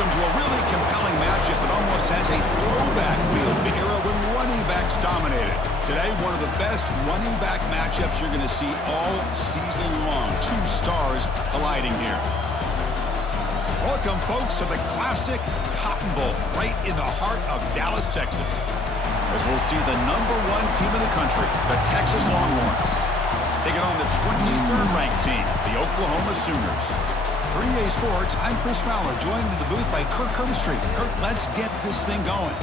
Welcome to a really compelling matchup that almost has a throwback feel to the era when running backs dominated. Today, one of the best running back matchups you're going to see all season long. Two stars colliding here. Welcome, folks, to the classic Cotton Bowl right in the heart of Dallas, Texas. As we'll see the #1 team in the country, the Texas Longhorns, taking on the 23rd ranked team, the Oklahoma Sooners. For EA Sports, I'm Chris Fowler, joined in the booth by Kirk Herbstreit. Kirk, let's get this thing going.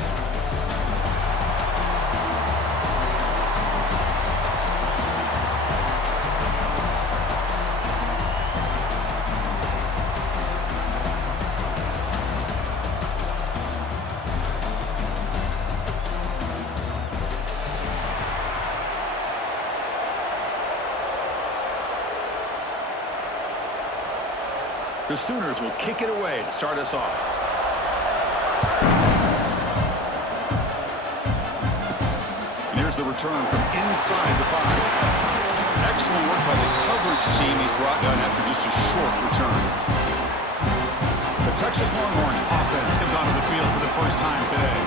The Sooners will kick it away to start us off. And here's the return from inside the 5. Excellent work by the coverage team he's brought down after just a short return. The Texas Longhorns offense comes onto the field for the first time today.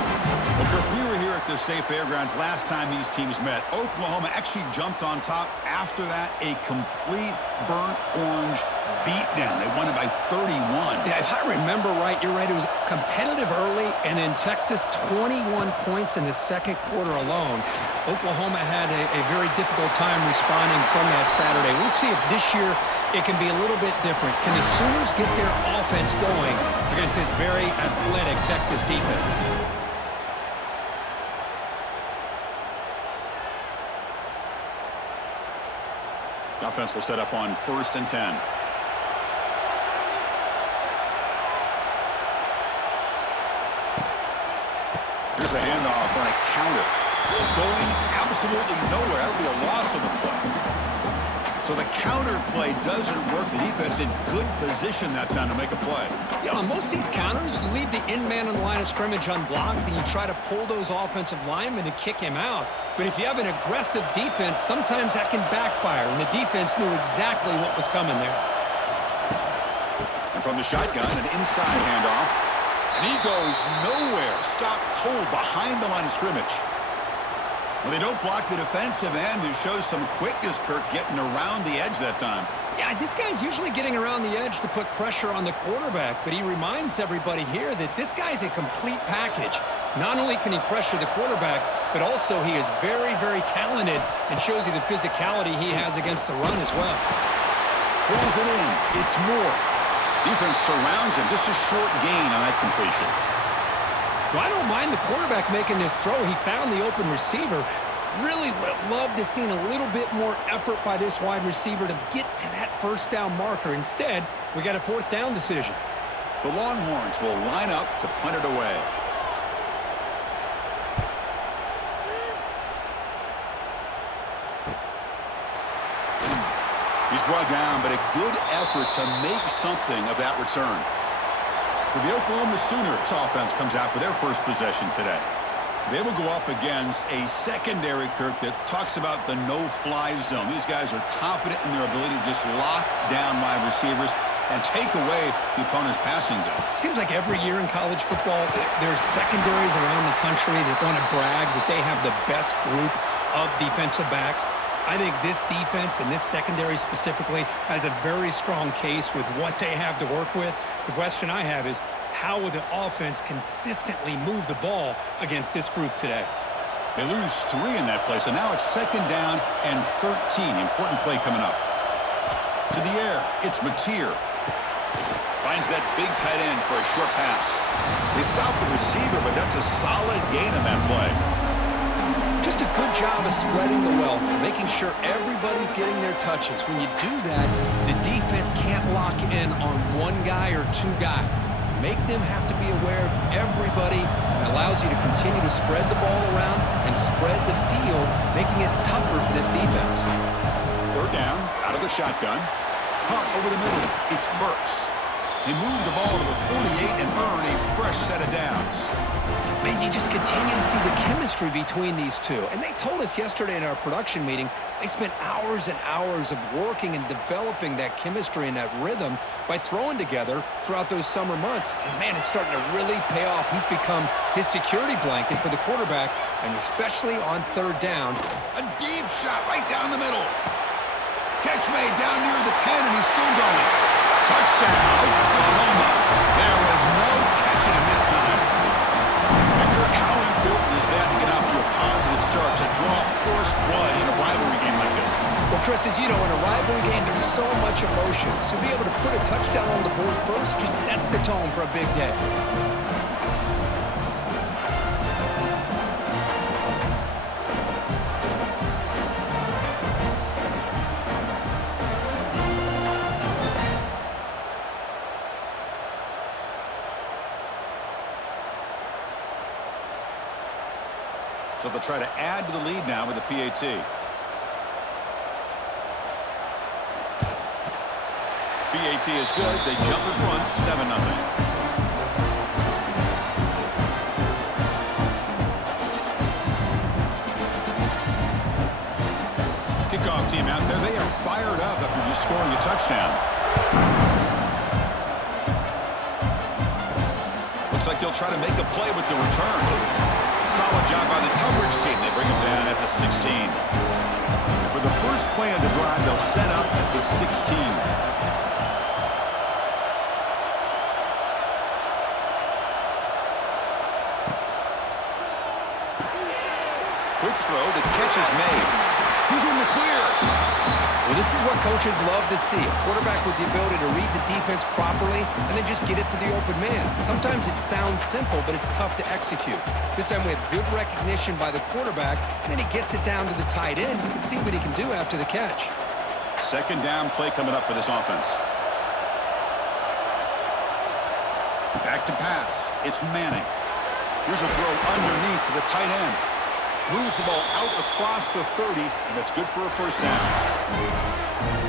Well, we were here at the State Fairgrounds last time these teams met. Oklahoma actually jumped on top. After that, a complete burnt orange beatdown. They won it by 31. Yeah, if I remember right, you're right. It was competitive early, and then Texas 21 points in the second quarter alone. Oklahoma had a very difficult time responding from that Saturday. We'll see if this year it can be a little bit different. Can the Sooners get their offense going against this very athletic Texas defense? Offense will set up on 1st and 10. Here's the handoff on a counter. Going absolutely nowhere. That would be a loss of the play. So the counter play doesn't work. The defense in good position that time to make a play. You know, on most of these counters, you leave the in-man on the line of scrimmage unblocked, and you try to pull those offensive linemen to kick him out. But if you have an aggressive defense, sometimes that can backfire, and the defense knew exactly what was coming there. And from the shotgun, an inside handoff. And he goes nowhere. Stopped cold behind the line of scrimmage. Well, they don't block the defensive end, who shows some quickness, Kirk, getting around the edge that time. Yeah, this guy's usually getting around the edge to put pressure on the quarterback, but he reminds everybody here that this guy's a complete package. Not only can he pressure the quarterback, but also he is very, very talented and shows you the physicality he has against the run as well. Pulls it in. It's more. Defense surrounds him. Just a short gain on that completion. Well, I don't mind the quarterback making this throw. He found the open receiver. Really would have loved to seen a little bit more effort by this wide receiver to get to that first down marker. Instead, we got a 4th down decision. The Longhorns will line up to punt it away. He's brought down, but a good effort to make something of that return. So the Oklahoma Sooners offense comes out for their first possession today. They will go up against a secondary, Kirk, that talks about the no-fly zone. These guys are confident in their ability to just lock down wide receivers and take away the opponent's passing game. Seems like every year in college football, there's secondaries around the country that want to brag that they have the best group of defensive backs. I think this defense and this secondary specifically has a very strong case with what they have to work with. The question I have is, how will the offense consistently move the ball against this group today? They lose 3 in that play, so now it's 2nd down and 13. Important play coming up. To the air, it's Mateer. Finds that big tight end for a short pass. They stop the receiver, but that's a solid gain on that play. Just a good job of spreading the wealth, making sure everybody's getting their touches. When you do that, the defense can't lock in on 1 guy or 2 guys. Make them have to be aware of everybody. It allows you to continue to spread the ball around and spread the field, making it tougher for this defense. 3rd down, out of the shotgun. Punt over the middle. It's Burks. They move the ball to the 48 and earn a fresh set of downs. Man, you just continue to see the chemistry between these two. And they told us yesterday in our production meeting, they spent hours and hours of working and developing that chemistry and that rhythm by throwing together throughout those summer months. And, man, it's starting to really pay off. He's become his security blanket for the quarterback, and especially on third down. A deep shot right down the middle. Catch made down near the 10, and he's still going. Touchdown, Oklahoma. There was no catching him that time. And Kirk, how important is that to get off to a positive start, to draw first blood in a rivalry game like this? Well, Chris, as you know, in a rivalry game, there's so much emotion. So to be able to put a touchdown on the board first just sets the tone for a big day. So they'll try to add to the lead now with the PAT. PAT is good. They jump in front, 7-0. Kickoff team out there. They are fired up after just scoring a touchdown. Looks like he'll try to make a play with the return. Solid job by the coverage team. They bring him down at the 16. And for the first play of the drive, they'll set up at the 16. Quick throw. The catch is made. He's in the clear. Well, this is what coaches love to see. A quarterback with the ability to read the defense properly and then just get it to the open man. Sometimes it sounds simple, but it's tough to execute. This time we have good recognition by the quarterback, and then he gets it down to the tight end. You can see what he can do after the catch. Second down play coming up for this offense. Back to pass. It's Manning. Here's a throw underneath to the tight end. Moves the ball out across the 30, and that's good for a first down.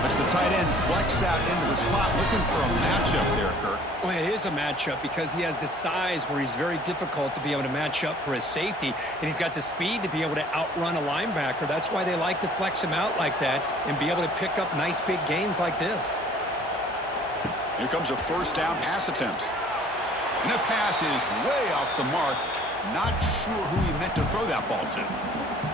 As the tight end flex out into the slot, looking for a matchup there, Kirk. Well, it is a matchup because he has the size where he's very difficult to be able to match up for his safety, and he's got the speed to be able to outrun a linebacker. That's why they like to flex him out like that and be able to pick up nice big gains like this. Here comes a first down pass attempt. And the pass is way off the mark. Not sure who he meant to throw that ball to.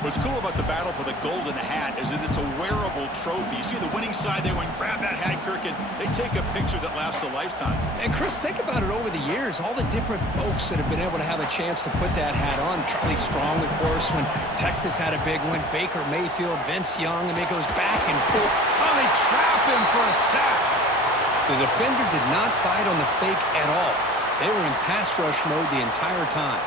What's cool about the battle for the golden hat is that it's a wearable trophy. You see the winning side, they went and grab that hat, Kirk, and they take a picture that lasts a lifetime. And Chris, think about it over the years, all the different folks that have been able to have a chance to put that hat on. Charlie Strong, of course, when Texas had a big one. Baker Mayfield, Vince Young, and it goes back and forth. Oh, they trap him for a sack. The defender did not bite on the fake at all. They were in pass rush mode the entire time.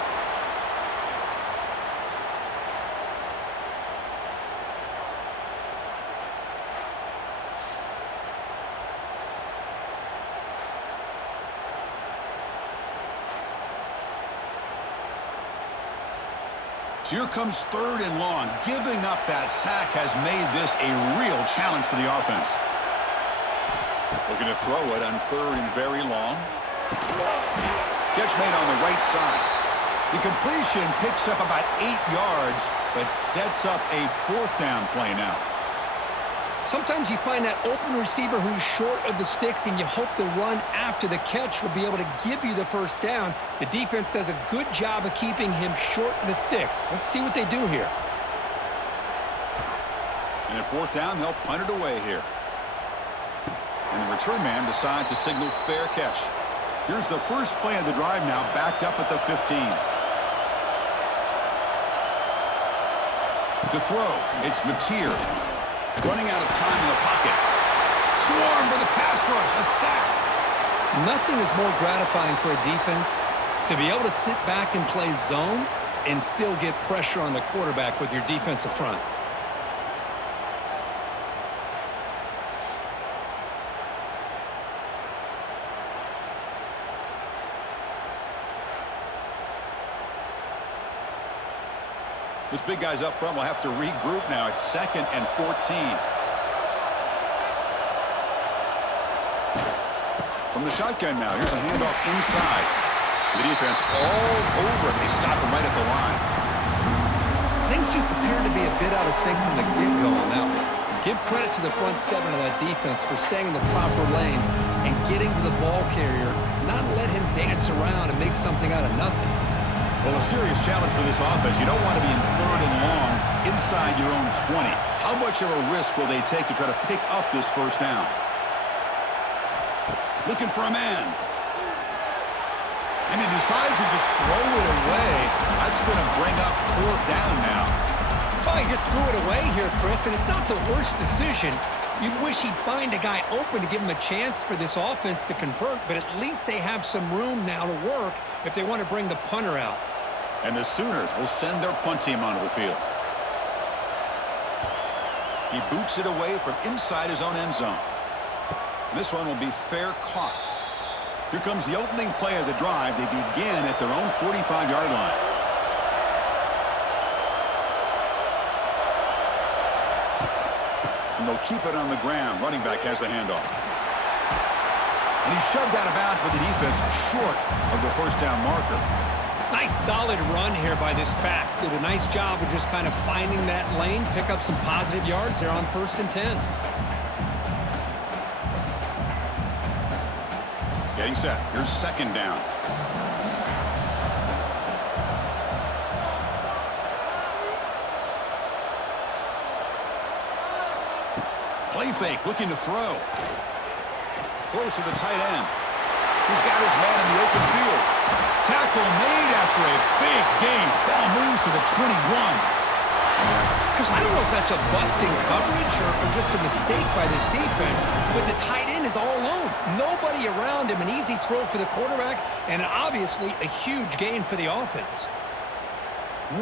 So here comes third and long. Giving up that sack has made this a real challenge for the offense. Looking to throw it on third and very long. Catch made on the right side. The completion picks up about 8 yards, but sets up a fourth down play now. Sometimes you find that open receiver who's short of the sticks, and you hope the run after the catch will be able to give you the first down. The defense does a good job of keeping him short of the sticks. Let's see what they do here. And at fourth down, they'll punt it away here. And the return man decides to signal fair catch. Here's the first play of the drive now, backed up at the 15. To throw, it's Mateer. Running out of time in the pocket. Swarmed by the pass rush, a sack. Nothing is more gratifying for a defense to be able to sit back and play zone and still get pressure on the quarterback with your defensive front. This big guy's up front will have to regroup now. It's 2nd and 14. From the shotgun now, here's a handoff inside. The defense all over it. They stop him right at the line. Things just appear to be a bit out of sync from the get-go on that one. Give credit to the front seven of that defense for staying in the proper lanes and getting to the ball carrier, not let him dance around and make something out of nothing. Well, a serious challenge for this offense. You don't want to be in 3rd and long inside your own 20. How much of a risk will they take to try to pick up this first down? Looking for a man. And he decides to just throw it away. That's going to bring up 4th down now. Oh, he just threw it away here, Chris, and it's not the worst decision. You'd wish he'd find a guy open to give him a chance for this offense to convert, but at least they have some room now to work if they want to bring the punter out. And the Sooners will send their punt team onto the field. He boots it away from inside his own end zone. This one will be fair caught. Here comes the opening play of the drive. They begin at their own 45-yard line. And they'll keep it on the ground. Running back has the handoff. And he's shoved out of bounds by the defense short of the first down marker. Nice solid run here by this back. Did a nice job of just kind of finding that lane, pick up some positive yards there on 1st and 10. Getting set. Here's 2nd down. Play fake, looking to throw. Close to the tight end. He's got his man in the open field. Tackle made after a big gain. Ball moves to the 21. Because I don't know if that's a busting coverage or just a mistake by this defense, but the tight end is all alone. Nobody around him, an easy throw for the quarterback, and obviously a huge gain for the offense.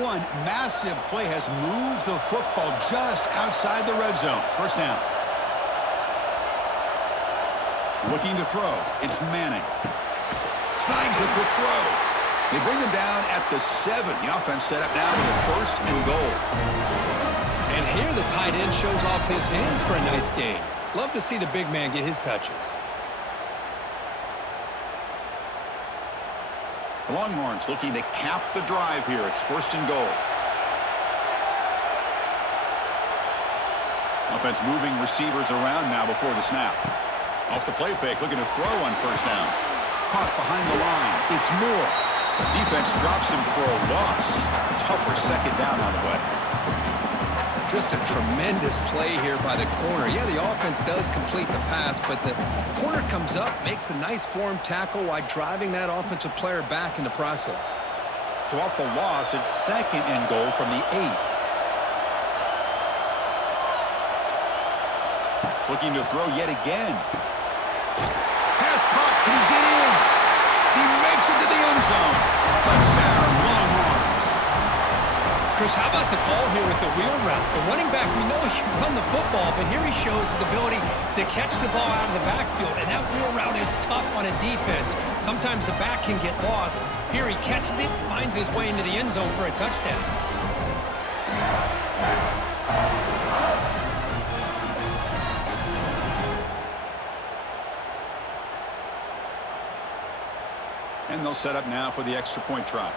One massive play has moved the football just outside the red zone. First down. Looking to throw. It's Manning. Snags the quick throw. They bring him down at the 7. The offense set up now with a 1st and goal. And here the tight end shows off his hands for a nice game. Love to see the big man get his touches. The Longhorns looking to cap the drive here. It's 1st and goal. Offense moving receivers around now before the snap. Off the play fake, looking to throw on 1st down. Caught behind the line. It's Moore. Defense drops him for a loss. Tougher 2nd down on the way. Just a tremendous play here by the corner. Yeah, the offense does complete the pass, but the corner comes up, makes a nice form tackle while driving that offensive player back in the process. So off the loss, it's 2nd and goal from the 8. Looking to throw yet again. Pass caught. Can he get in? He makes it to the end zone. Touchdown, Longhorns. Chris, how about the call here with the wheel route? The running back, we know he can run the football, but here he shows his ability to catch the ball out of the backfield, and that wheel route is tough on a defense. Sometimes the back can get lost. Here he catches it, finds his way into the end zone for a touchdown. And they'll set up now for the extra point try.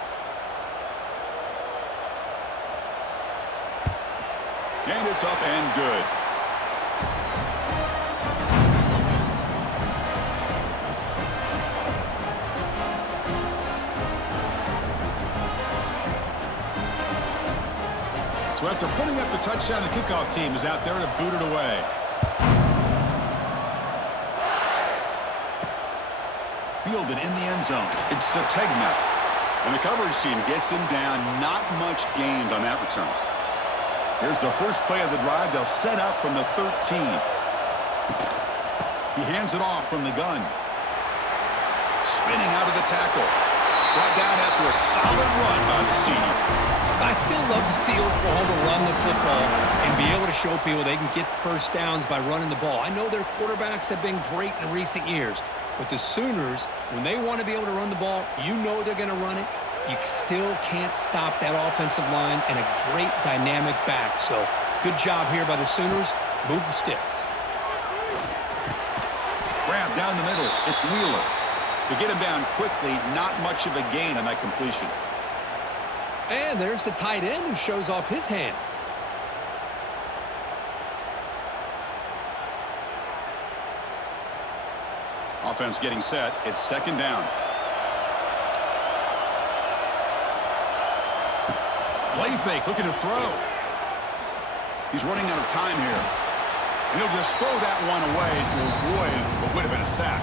And it's up and good. So after putting up the touchdown, the kickoff team is out there to boot it away. Fielded in the end zone. It's Sategna. And the coverage team gets him down. Not much gained on that return. Here's the first play of the drive. They'll set up from the 13. He hands it off from the gun. Spinning out of the tackle. Brought down after a solid run by the senior. I still love to see Oklahoma run the football and be able to show people they can get first downs by running the ball. I know their quarterbacks have been great in recent years, but the Sooners, when they want to be able to run the ball, you know they're going to run it. You still can't stop that offensive line and a great dynamic back. So good job here by the Sooners. Move the sticks. Grabbed Down the middle, it's Wheeler. To get him down quickly, not much of a gain on that completion. And there's the tight end who shows off his hands. Offense getting set. It's second down. Play fake, looking to throw. He's running out of time here. And he'll just throw that one away to avoid what would have been a sack.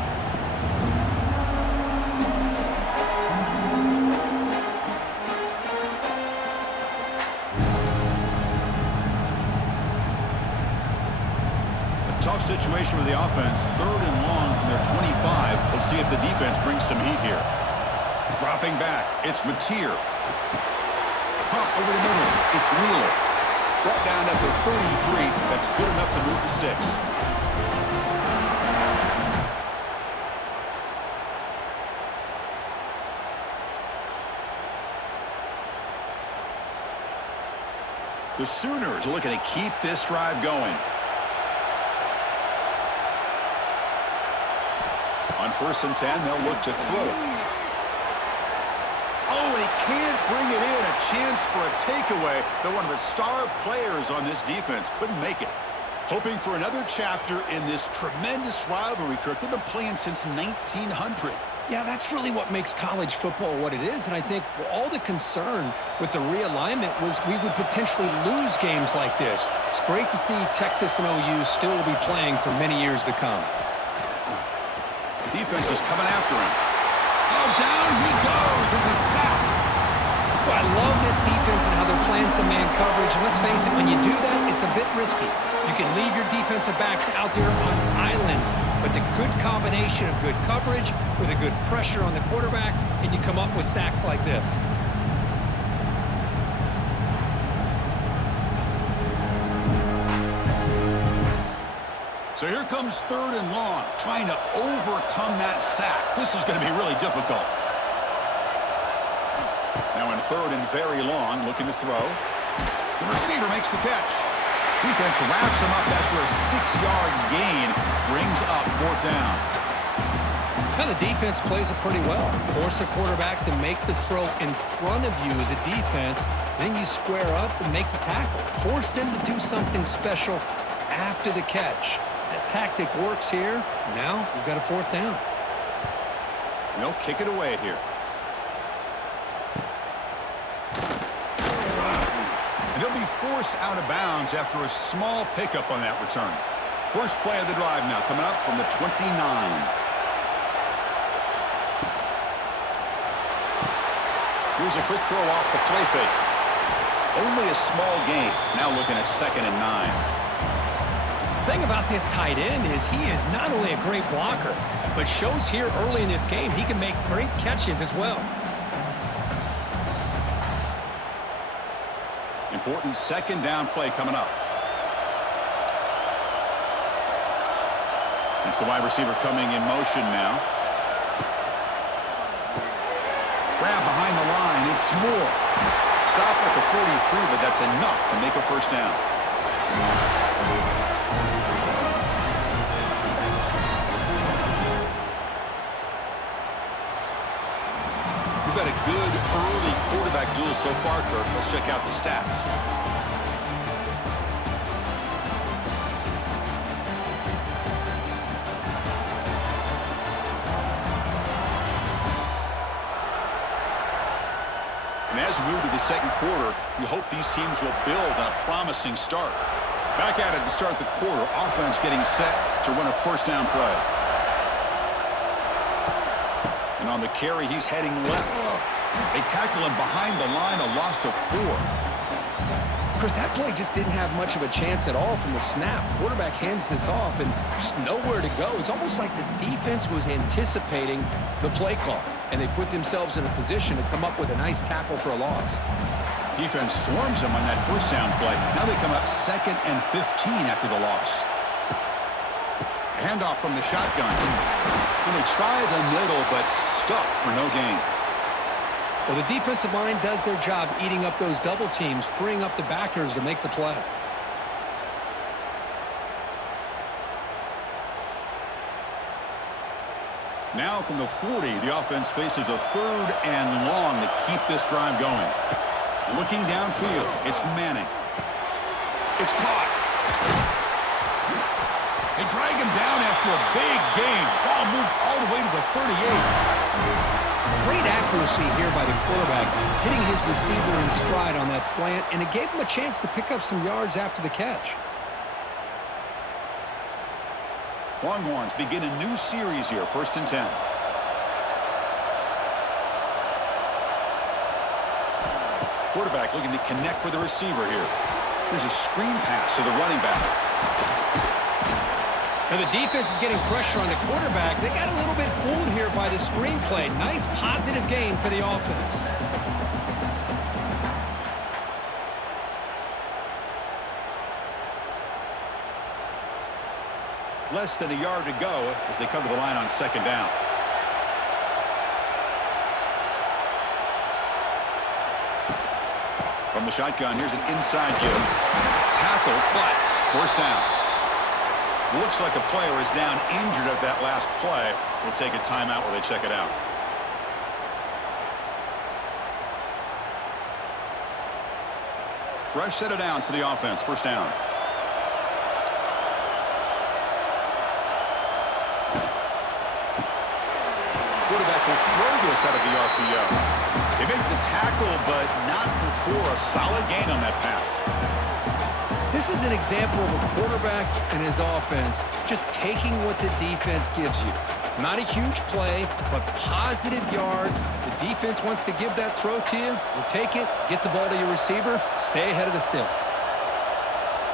A tough situation for the offense. 3rd and long from their 25. Let's see if the defense brings some heat here. Dropping back, it's Mateer. Pump over the middle, it's Wheeler. Brought down at the 33. That's good enough to move the sticks. The Sooners are looking to keep this drive going. On 1st and 10, they'll look to throw it. Oh, and he can't bring it in. A chance for a takeaway, but one of the star players on this defense couldn't make it. Hoping for another chapter in this tremendous rivalry, Kirk. They've been playing since 1900. Yeah, that's really what makes college football what it is. And I think all the concern with the realignment was we would potentially lose games like this. It's great to see Texas and OU still be playing for many years to come. The defense is coming after him. Oh, down he goes. It's a sack. Well, I love this defense and how they're playing some man coverage. And let's face it, when you do that, it's a bit risky. You can leave your defensive backs out there on islands, but the good combination of good coverage with a good pressure on the quarterback, and you come up with sacks like this. So here comes 3rd and long, trying to overcome that sack. This is going to be really difficult. Now in 3rd and very long, looking to throw. The receiver makes the catch. Defense wraps him up after a 6-yard gain, brings up 4th down. Now the defense plays it pretty well. Force the quarterback to make the throw in front of you as a defense. Then you square up and make the tackle. Force them to do something special after the catch. That tactic works here. Now we've got a 4th down. And they'll kick it away here. And he'll be forced out of bounds after a small pickup on that return. First play of the drive now coming up from the 29. Here's a quick throw off the play fake. Only a small gain. Now looking at 2nd and 9. The thing about this tight end is he is not only a great blocker, but shows here early in this game he can make great catches as well. Important 2nd down play coming up. It's the wide receiver coming in motion now. Grab behind the line. It's Moore. Stop at the 43, but that's enough to make a 1st down. We've had a good early quarterback duel so far, Kirk. Let's check out the stats. And as we move to the 2nd quarter, we hope these teams will build on a promising start. Back at it to start the quarter. Offense getting set to run a 1st down play. And on the carry, he's heading left. They tackle him behind the line, a loss of 4. Chris, that play just didn't have much of a chance at all from the snap. Quarterback hands this off and just nowhere to go. It's almost like the defense was anticipating the play call, and they put themselves in a position to come up with a nice tackle for a loss. Defense swarms them on that 1st down play. Now they come up 2nd and 15 after the loss. Handoff from the shotgun. And they try the middle, but stuffed for no gain. Well, the defensive line does their job eating up those double teams, freeing up the backers to make the play. Now from the 40, the offense faces a 3rd and long to keep this drive going. Looking downfield, it's Manning. It's caught. They drag him down after a big gain. Ball moved all the way to the 38. Great accuracy here by the quarterback, hitting his receiver in stride on that slant, and it gave him a chance to pick up some yards after the catch. Longhorns begin a new series here, 1st and 10. Quarterback looking to connect with the receiver here. There's a screen pass to the running back. Now the defense is getting pressure on the quarterback. They got a little bit fooled here by the screenplay. Nice positive gain for the offense. Less than a yard to go as they come to the line on 2nd down. From the shotgun, here's an inside give. Tackle, but 1st down. Looks like a player is down injured at that last play. We'll take a timeout while they check it out. Fresh set of downs for the offense. 1st down. Quarterback will throw this out of the RPO. They make the tackle, but not before a solid gain on that pass. This is an example of a quarterback and his offense just taking what the defense gives you. Not a huge play, but positive yards. The defense wants to give that throw to you. You take it, get the ball to your receiver, stay ahead of the stills.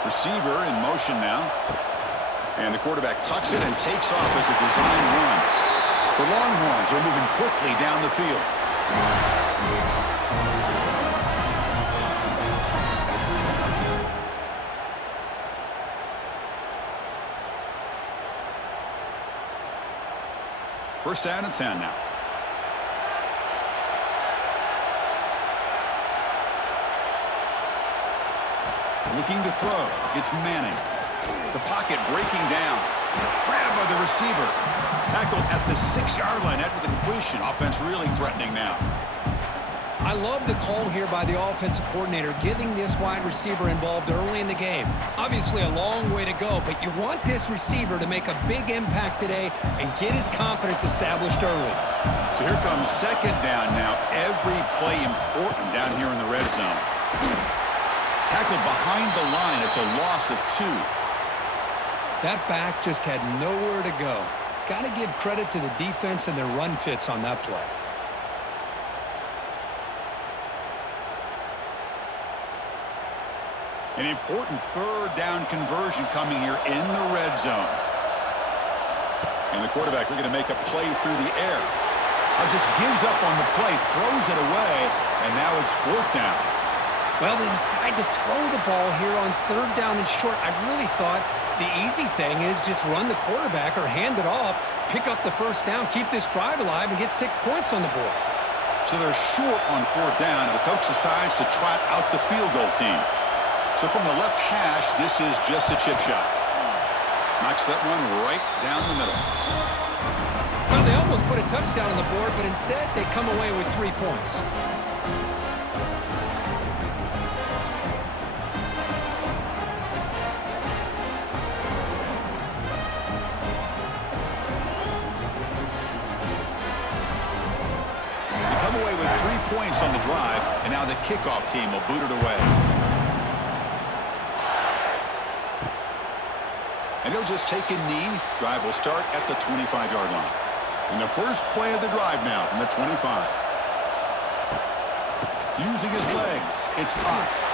Receiver in motion now. And the quarterback tucks it and takes off as a design run. The Longhorns are moving quickly down the field. First down and 10 now. Looking to throw. It's Manning. The pocket breaking down. Grabbed by the receiver. Tackled at the 6-yard line after the completion. Offense really threatening now. I love the call here by the offensive coordinator, getting this wide receiver involved early in the game. Obviously a long way to go, but you want this receiver to make a big impact today and get his confidence established early. So here comes 2nd down now. Every play important down here in the red zone. Tackled behind the line. It's a loss of 2. That back just had nowhere to go. Got to give credit to the defense and their run fits on that play. An important 3rd down conversion coming here in the red zone. And the quarterback looking to make a play through the air. Just gives up on the play, throws it away, and now it's 4th down. Well, they decide to throw the ball here on 3rd down and short. I really thought the easy thing is just run the quarterback or hand it off, pick up the 1st down, keep this drive alive, and get 6 points on the board. So they're short on 4th down, and the coach decides to trot out the field goal team. So from the left hash, this is just a chip shot. Knocks that one right down the middle. Well, they almost put a touchdown on the board, but instead they come away with 3 points. They come away with 3 points on the drive, and now the kickoff team will boot it away. And he'll just take a knee. Drive will start at the 25-yard line. And the first play of the drive now from the 25. Using his legs, it's Potts.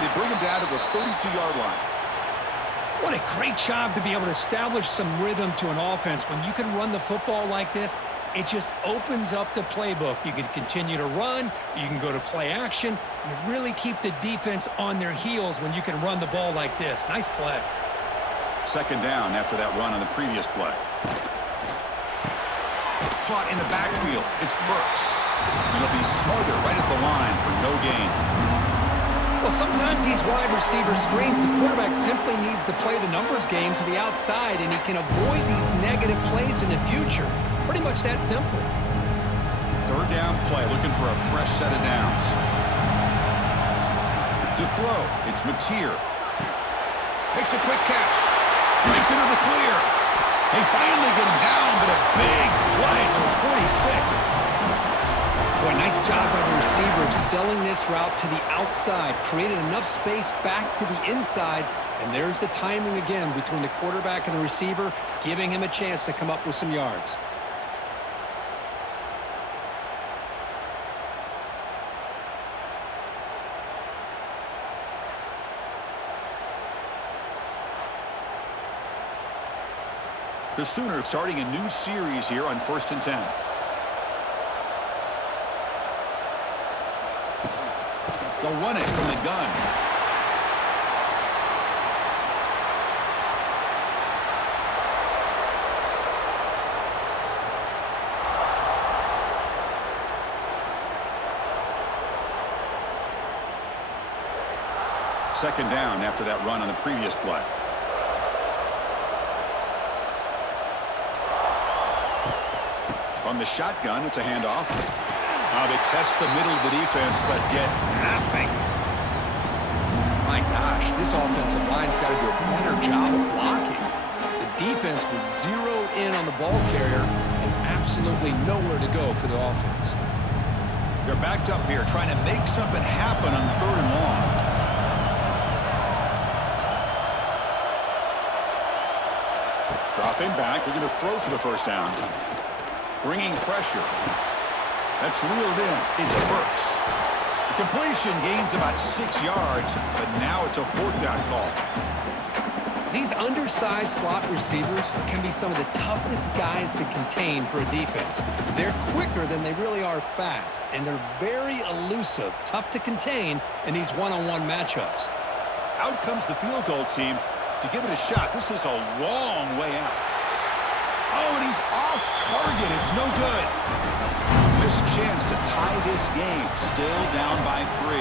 They bring him down to the 32-yard line. What a great job to be able to establish some rhythm to an offense. When you can run the football like this, it just opens up the playbook. You can continue to run. You can go to play action. You really keep the defense on their heels when you can run the ball like this. Nice play. 2nd down after that run on the previous play. Caught in the backfield. It's Burks. And he'll be smothered right at the line for no gain. Well, sometimes these wide receiver screens, the quarterback simply needs to play the numbers game to the outside, and he can avoid these negative plays in the future. Pretty much that simple. Third down play, looking for a fresh set of downs. To throw, it's Mateer. Makes a quick catch. Breaks into the clear. They finally get him down, but a big play to the 46. Boy, nice job by the receiver of selling this route to the outside. Created enough space back to the inside. And there's the timing again between the quarterback and the receiver, giving him a chance to come up with some yards. The Sooners starting a new series here on 1st and 10. They'll run it from the gun. Second down after that run on the previous play. From the shotgun, it's a handoff. They test the middle of the defense, but get nothing. My gosh, this offensive line's got to do a better job of blocking. The defense was zeroed in on the ball carrier and absolutely nowhere to go for the offense. They're backed up here, trying to make something happen on 3rd and long. Dropping back, looking to throw for the first down. Bringing pressure. That's reeled in. It's Burks. The completion gains about 6 yards, but now it's a 4th down call. These undersized slot receivers can be some of the toughest guys to contain for a defense. They're quicker than they really are fast, and they're very elusive, tough to contain in these one-on-one matchups. Out comes the field goal team to give it a shot. This is a long way out. Oh, and he's off target. It's no good. Missed chance to tie this game. Still down by 3.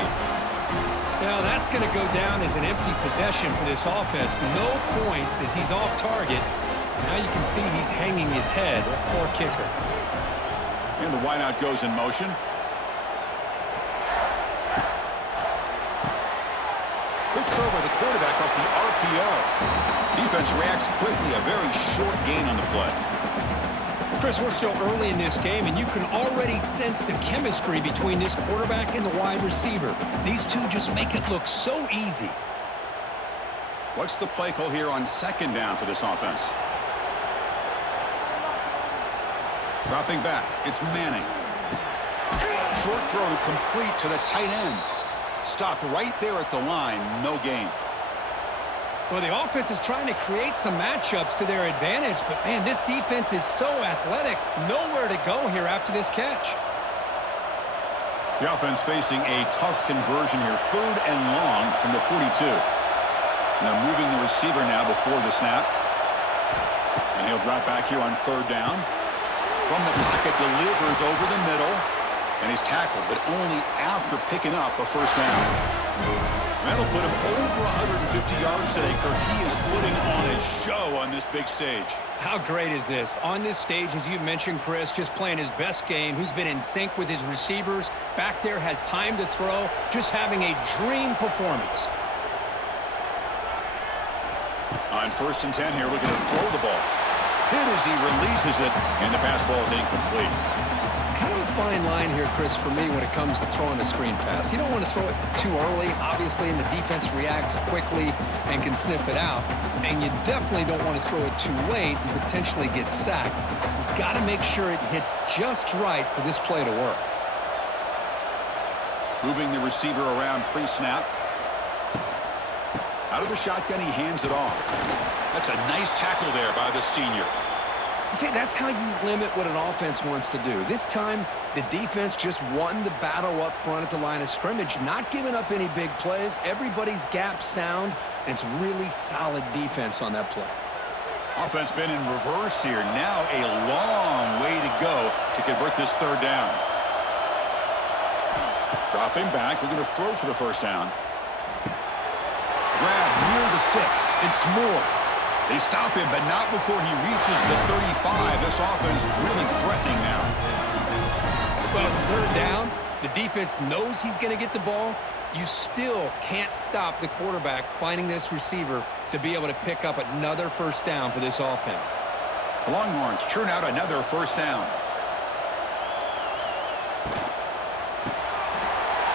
Now, that's going to go down as an empty possession for this offense. No points as he's off target. Now you can see he's hanging his head. Poor kicker. And the wideout goes in motion. Quick throw by the quarterback off the RPO. Defense reacts quickly. A very short gain on the play. Chris, we're still early in this game, and you can already sense the chemistry between this quarterback and the wide receiver. These two just make it look so easy. What's the play call here on 2nd down for this offense? Dropping back. It's Manning. Short throw complete to the tight end. Stopped right there at the line. No gain. Well, the offense is trying to create some matchups to their advantage, but, man, this defense is so athletic. Nowhere to go here after this catch. The offense facing a tough conversion here. 3rd and long from the 42. Now moving the receiver now before the snap. And he'll drop back here on 3rd down. From the pocket, delivers over the middle. And he's tackled, but only after picking up a first down. That'll put him over 150 yards today. Kirk, he is putting on a show on this big stage. How great is this? On this stage, as you mentioned, Chris, just playing his best game. He's been in sync with his receivers. Back there, has time to throw. Just having a dream performance. On 1st and 10 here, looking to throw the ball. Hit as he releases it, and the pass ball is incomplete. Kind of a fine line here, Chris, for me when it comes to throwing the screen pass. You don't want to throw it too early, obviously, and the defense reacts quickly and can sniff it out. And you definitely don't want to throw it too late and potentially get sacked. You got to make sure it hits just right for this play to work. Moving the receiver around pre-snap. Out of the shotgun, he hands it off. That's a nice tackle there by the senior. See, that's how you limit what an offense wants to do. This time, the defense just won the battle up front at the line of scrimmage, not giving up any big plays. Everybody's gap sound, and it's really solid defense on that play. Offense been in reverse here. Now a long way to go to convert this 3rd down. Dropping back, looking to throw for the first down. Grab near the sticks. It's Moore. They stop him, but not before he reaches the 35. This offense really threatening now. Well, it's third down. The defense knows he's going to get the ball. You still can't stop the quarterback finding this receiver to be able to pick up another first down for this offense. The Longhorns churn out another first down.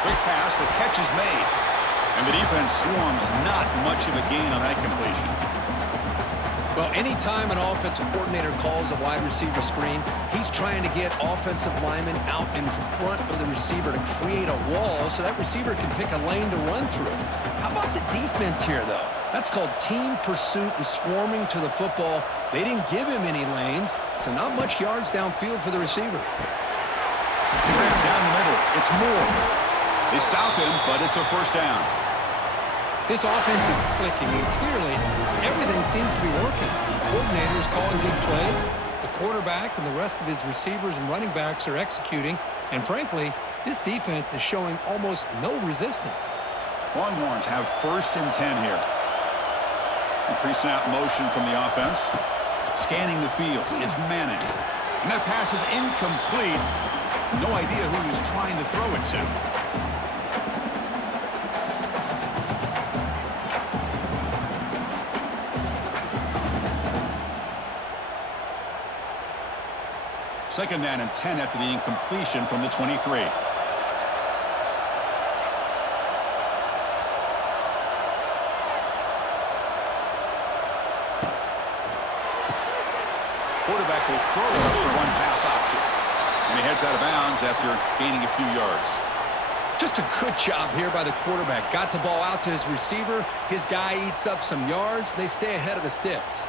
Quick pass, the catch is made. And the defense swarms, not much of a gain on that completion. Well, anytime an offensive coordinator calls a wide receiver screen, he's trying to get offensive linemen out in front of the receiver to create a wall so that receiver can pick a lane to run through. How about the defense here, though? That's called team pursuit and swarming to the football. They didn't give him any lanes, so not much yards downfield for the receiver. Down the middle, it's Moore. They stop him, but it's a first down. This offense is clicking, and clearly everything seems to be working. The coordinator is calling good plays. The quarterback and the rest of his receivers and running backs are executing. And frankly, this defense is showing almost no resistance. Longhorns have 1st and 10 here. Pre-snap motion from the offense. Scanning the field. It's Manning. And that pass is incomplete. No idea who he was trying to throw it to. Second down and 10 after the incompletion from the 23. Quarterback will throw it after one pass option. And he heads out of bounds after gaining a few yards. Just a good job here by the quarterback. Got the ball out to his receiver. His guy eats up some yards. They stay ahead of the sticks.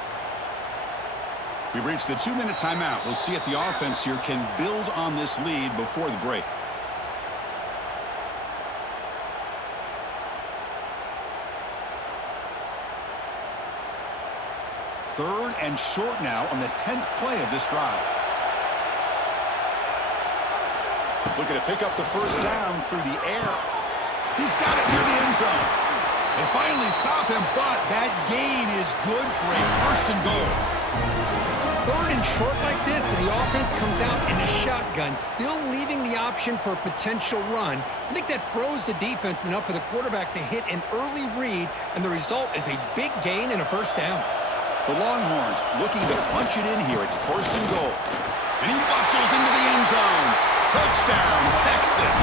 We've reached the 2-minute timeout. We'll see if the offense here can build on this lead before the break. Third and short now on the 10th play of this drive. Looking to pick up the first down through the air. He's got it near the end zone. They finally stop him, but that gain is good for a 1st and goal. Third and short like this, and the offense comes out in a shotgun, still leaving the option for a potential run. I think that froze the defense enough for the quarterback to hit an early read, and the result is a big gain and a first down. The Longhorns looking to punch it in here. It's 1st and goal. And he muscles into the end zone. Touchdown, Texas.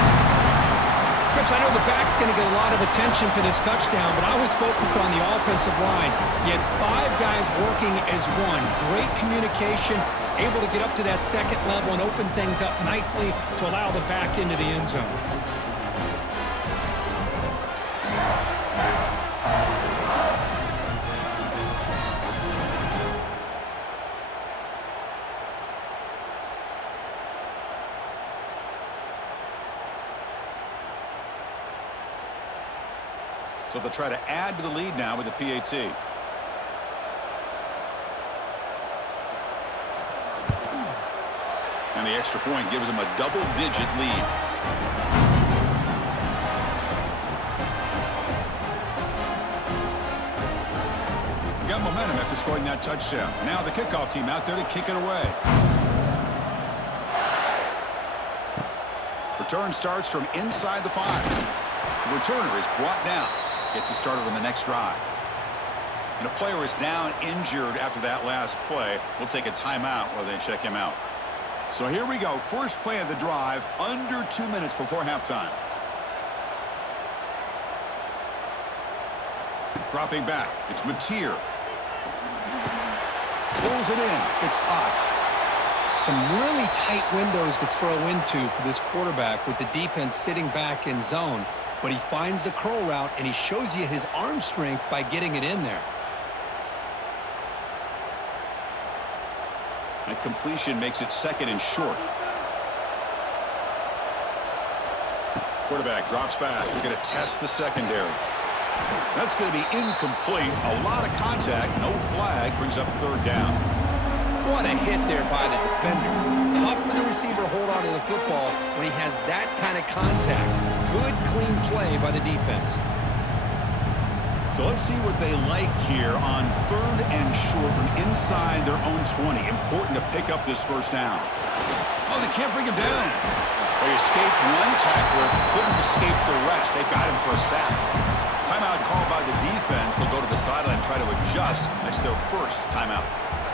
Chris, I know the back's going to get a lot of attention for this touchdown, but I was focused on the offensive line. You had 5 guys working as one. Great communication, able to get up to that second level and open things up nicely to allow the back into the end zone. So they'll try to add to the lead now with the PAT. And the extra point gives them a double-digit lead. Got momentum after scoring that touchdown. Now the kickoff team out there to kick it away. Return starts from inside the 5. The returner is brought down. Gets you started on the next drive. And a player is down injured after that last play. We'll take a timeout while they check him out. So here we go. First play of the drive, under 2 minutes before halftime. Dropping back. It's Mateer. Pulls it in. It's Ott. Some really tight windows to throw into for this quarterback with the defense sitting back in zone. But he finds the curl route, and he shows you his arm strength by getting it in there. That completion makes it 2nd and short. Quarterback drops back. We're going to test the secondary. That's going to be incomplete. A lot of contact. No flag. Brings up 3rd down. What a hit there by the defender. Tough for the receiver to hold on to the football when he has that kind of contact. Good, clean play by the defense. So let's see what they like here on 3rd and short from inside their own 20. Important to pick up this first down. Oh, they can't bring him down. They escaped one tackler, couldn't escape the rest. They got him for a sack. Timeout called by the defense. They'll go to the sideline and try to adjust. That's their first timeout.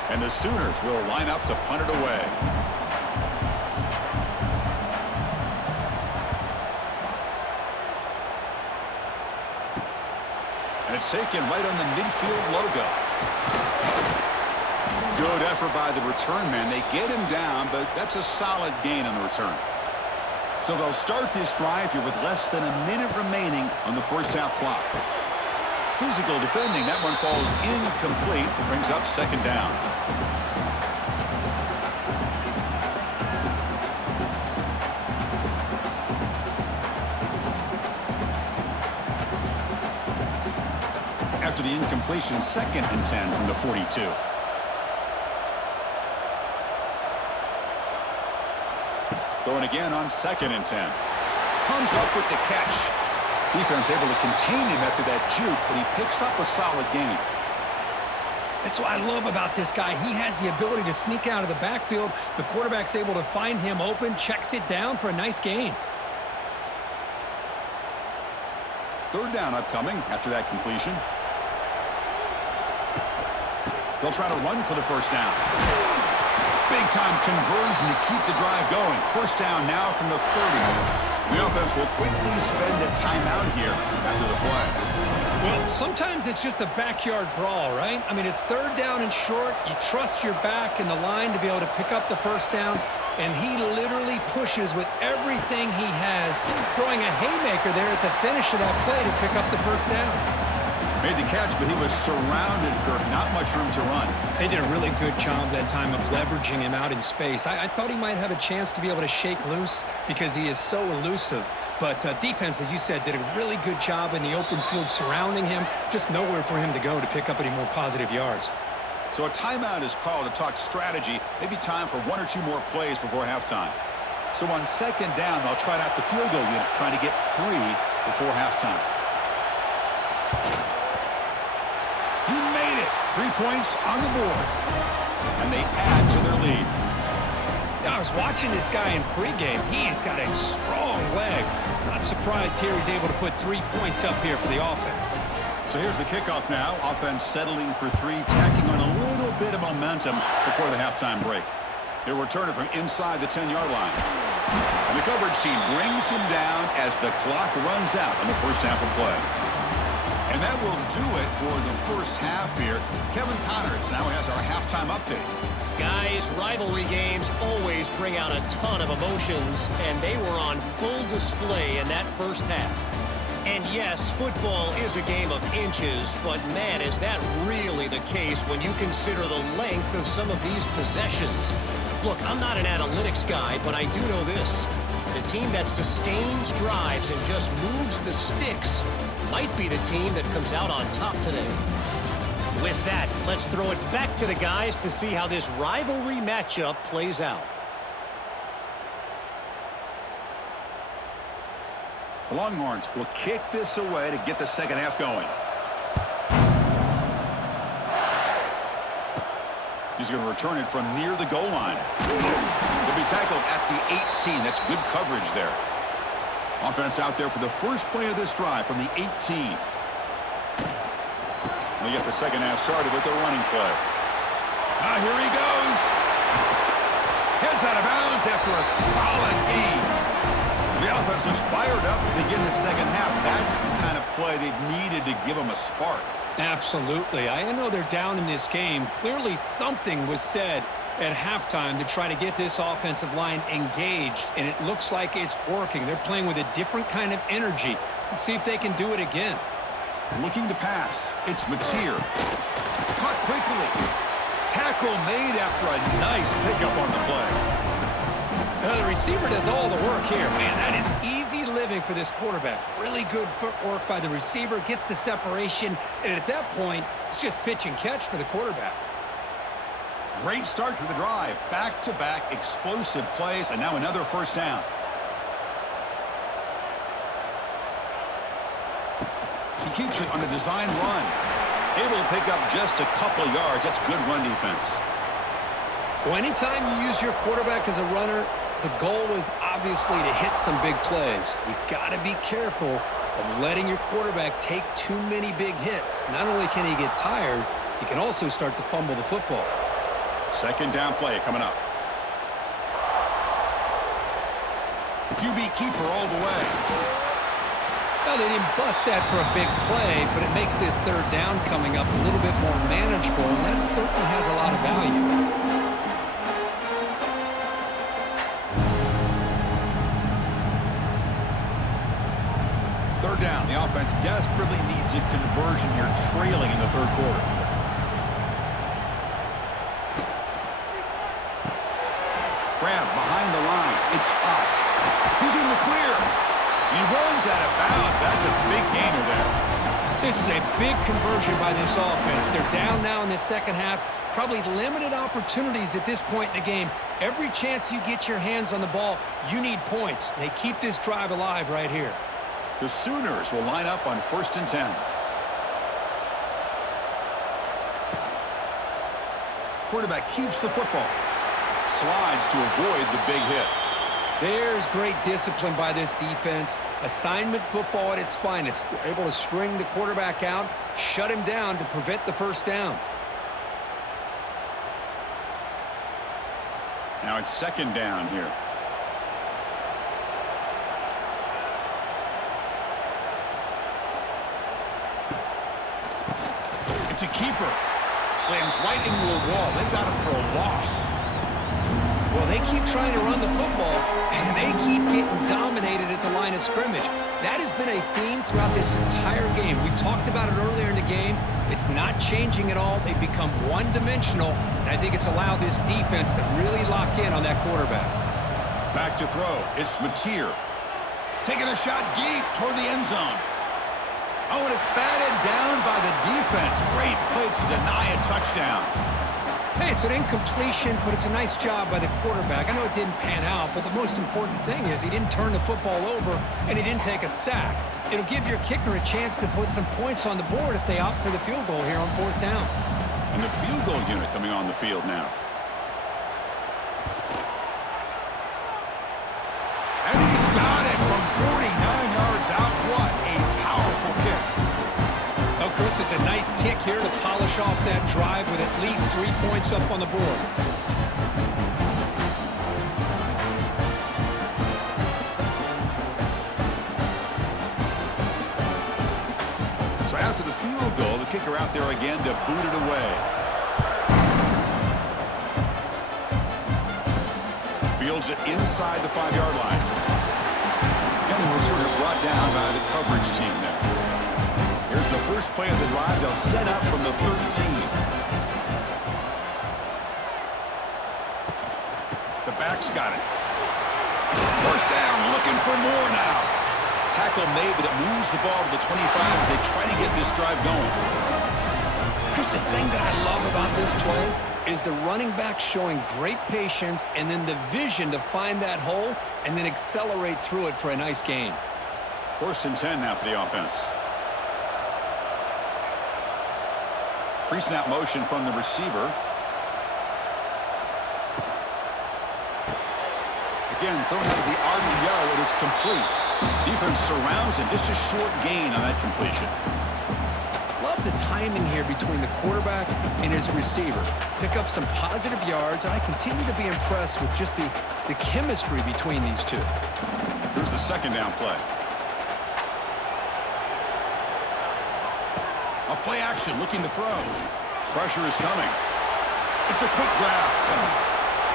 And the Sooners will line up to punt it away. And it's taken right on the midfield logo. Good effort by the return man. They get him down, but that's a solid gain on the return. So they'll start this drive here with less than a minute remaining on the first half clock. Physical defending. That one falls incomplete. Brings up 2nd down. After the incompletion, 2nd and 10 from the 42. Throwing again on 2nd and 10. Comes up with the catch. Defense able to contain him after that juke, but he picks up a solid gain. That's what I love about this guy. He has the ability to sneak out of the backfield. The quarterback's able to find him open, checks it down for a nice gain. 3rd down upcoming after that completion. They'll try to run for the first down. Big-time conversion to keep the drive going. First down now from the 30. The offense will quickly spend a timeout here after the play. Well, sometimes it's just a backyard brawl, right? I mean, it's 3rd down and short. You trust your back in the line to be able to pick up the first down, and he literally pushes with everything he has, throwing a haymaker there at the finish of that play to pick up the first down. Made the catch, but he was surrounded, Kirk. Not much room to run. They did a really good job that time of leveraging him out in space. I thought he might have a chance to be able to shake loose because he is so elusive. But defense, as you said, did a really good job in the open field surrounding him. Just nowhere for him to go to pick up any more positive yards. So a timeout is called to talk strategy. Maybe time for 1 or 2 more plays before halftime. So on 2nd down, they'll try out the field goal unit, trying to get 3 before halftime. He made it. 3 points on the board. And they add to their lead. I was watching this guy in pregame. He's got a strong leg. Not surprised here he's able to put 3 points up here for the offense. So here's the kickoff now. Offense settling for 3, tacking on a little bit of momentum before the halftime break. He'll return it from inside the 10-yard line. And the coverage team brings him down as the clock runs out in the first half of play. And that will do it for the first half here. Kevin Connerts now has our halftime update. Guys, rivalry games always bring out a ton of emotions, and they were on full display in that first half. And yes, football is a game of inches, but man, is that really the case when you consider the length of some of these possessions. Look, I'm not an analytics guy, but I do know this. The team that sustains drives and just moves the sticks might be the team that comes out on top today. With that, let's throw it back to the guys to see how this rivalry matchup plays out. The Longhorns will kick this away to get the second half going. He's going to return it from near the goal line. He'll be tackled at the 18. That's good coverage there. Offense out there for the first play of this drive from the 18. We get the second half started with the running play. Here he goes. Heads out of bounds after a solid gain. The offense looks fired up to begin the second half. That's the kind of play they've needed to give them a spark. Absolutely. I know they're down in this game. Clearly something was said at halftime to try to get this offensive line engaged, and it looks like it's working. They're playing with a different kind of energy. Let's see if they can do it again. Looking to pass. It's Mateer. Caught quickly. Tackle made after a nice pickup on the play. The receiver does all the work here. Man, that is easy living for this quarterback. Really good footwork by the receiver. Gets the separation. And at that point, it's just pitch and catch for the quarterback. Great start to the drive. Back-to-back explosive plays, and now another first down. He keeps it on a design run. Able to pick up just a couple of yards. That's good run defense. Well, anytime you use your quarterback as a runner, the goal is obviously to hit some big plays. You got to be careful of letting your quarterback take too many big hits. Not only can he get tired, he can also start to fumble the football. Second down play coming up. QB keeper all the way. Well, they didn't bust that for a big play, but it makes this third down coming up a little bit more manageable, and that certainly has a lot of value. Third down. The offense desperately needs a conversion here, trailing in the third quarter. Grab behind the line. It's Spot. He's in the clear. He runs out of bounds. That's a big gainer there. This is a big conversion by this offense. They're down now in the second half. Probably limited opportunities at this point in the game. Every chance you get your hands on the ball, you need points. They keep this drive alive right here. The Sooners will line up on 1st and 10. Quarterback keeps the football. Slides to avoid the big hit. There's great discipline by this defense. Assignment football at its finest. They're able to string the quarterback out, shut him down to prevent the first down. Now it's second down here. It's a keeper. Slams right into a wall. They've got him for a loss. Well, they keep trying to run the football, and they keep getting dominated at the line of scrimmage. That has been a theme throughout this entire game. We've talked about it earlier in the game. It's not changing at all. They've become one-dimensional, and I think it's allowed this defense to really lock in on that quarterback. Back to throw. It's Mateer. Taking a shot deep toward the end zone. Oh, and it's batted down by the defense. Great play to deny a touchdown. Hey, it's an incompletion, but it's a nice job by the quarterback. I know it didn't pan out, but the most important thing is he didn't turn the football over, and he didn't take a sack. It'll give your kicker a chance to put some points on the board if they opt for the field goal here on 4th down. And the field goal unit coming on the field now. And he's got it from 49 yards out. What a powerful kick. Oh, Chris, it's a nice kick here to polish off that drive with at least 3 points up on the board. So after the field goal, the kicker out there again to boot it away. Fields it inside the 5-yard line. And the returner brought down by the coverage team there. Here's the first play of the drive. They'll set up from the 13. The back's got it. First down, looking for more now. Tackle made, but it moves the ball to the 25 as they try to get this drive going. Chris, the thing that I love about this play is the running back showing great patience and then the vision to find that hole and then accelerate through it for a nice gain. 1st and 10 now for the offense. Pre-snap motion from the receiver. Again, thrown out of the RPO, and it's complete. Defense surrounds him. Just a short gain on that completion. Love the timing here between the quarterback and his receiver. Pick up some positive yards, and I continue to be impressed with just the chemistry between these two. Here's the second down play. A play action, looking to throw. Pressure is coming. It's a quick grab.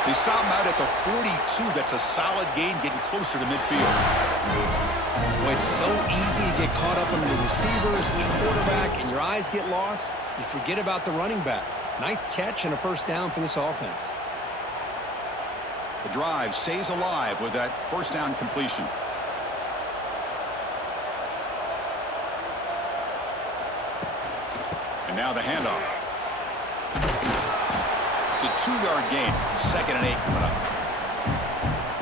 They stop him out at the 42. That's a solid gain, getting closer to midfield. Well, it's so easy to get caught up on the receivers, the quarterback, and your eyes get lost. You forget about the running back. Nice catch and a first down for this offense. The drive stays alive with that first down completion. And now the handoff. It's a 2-yard gain. 2nd and 8 coming up.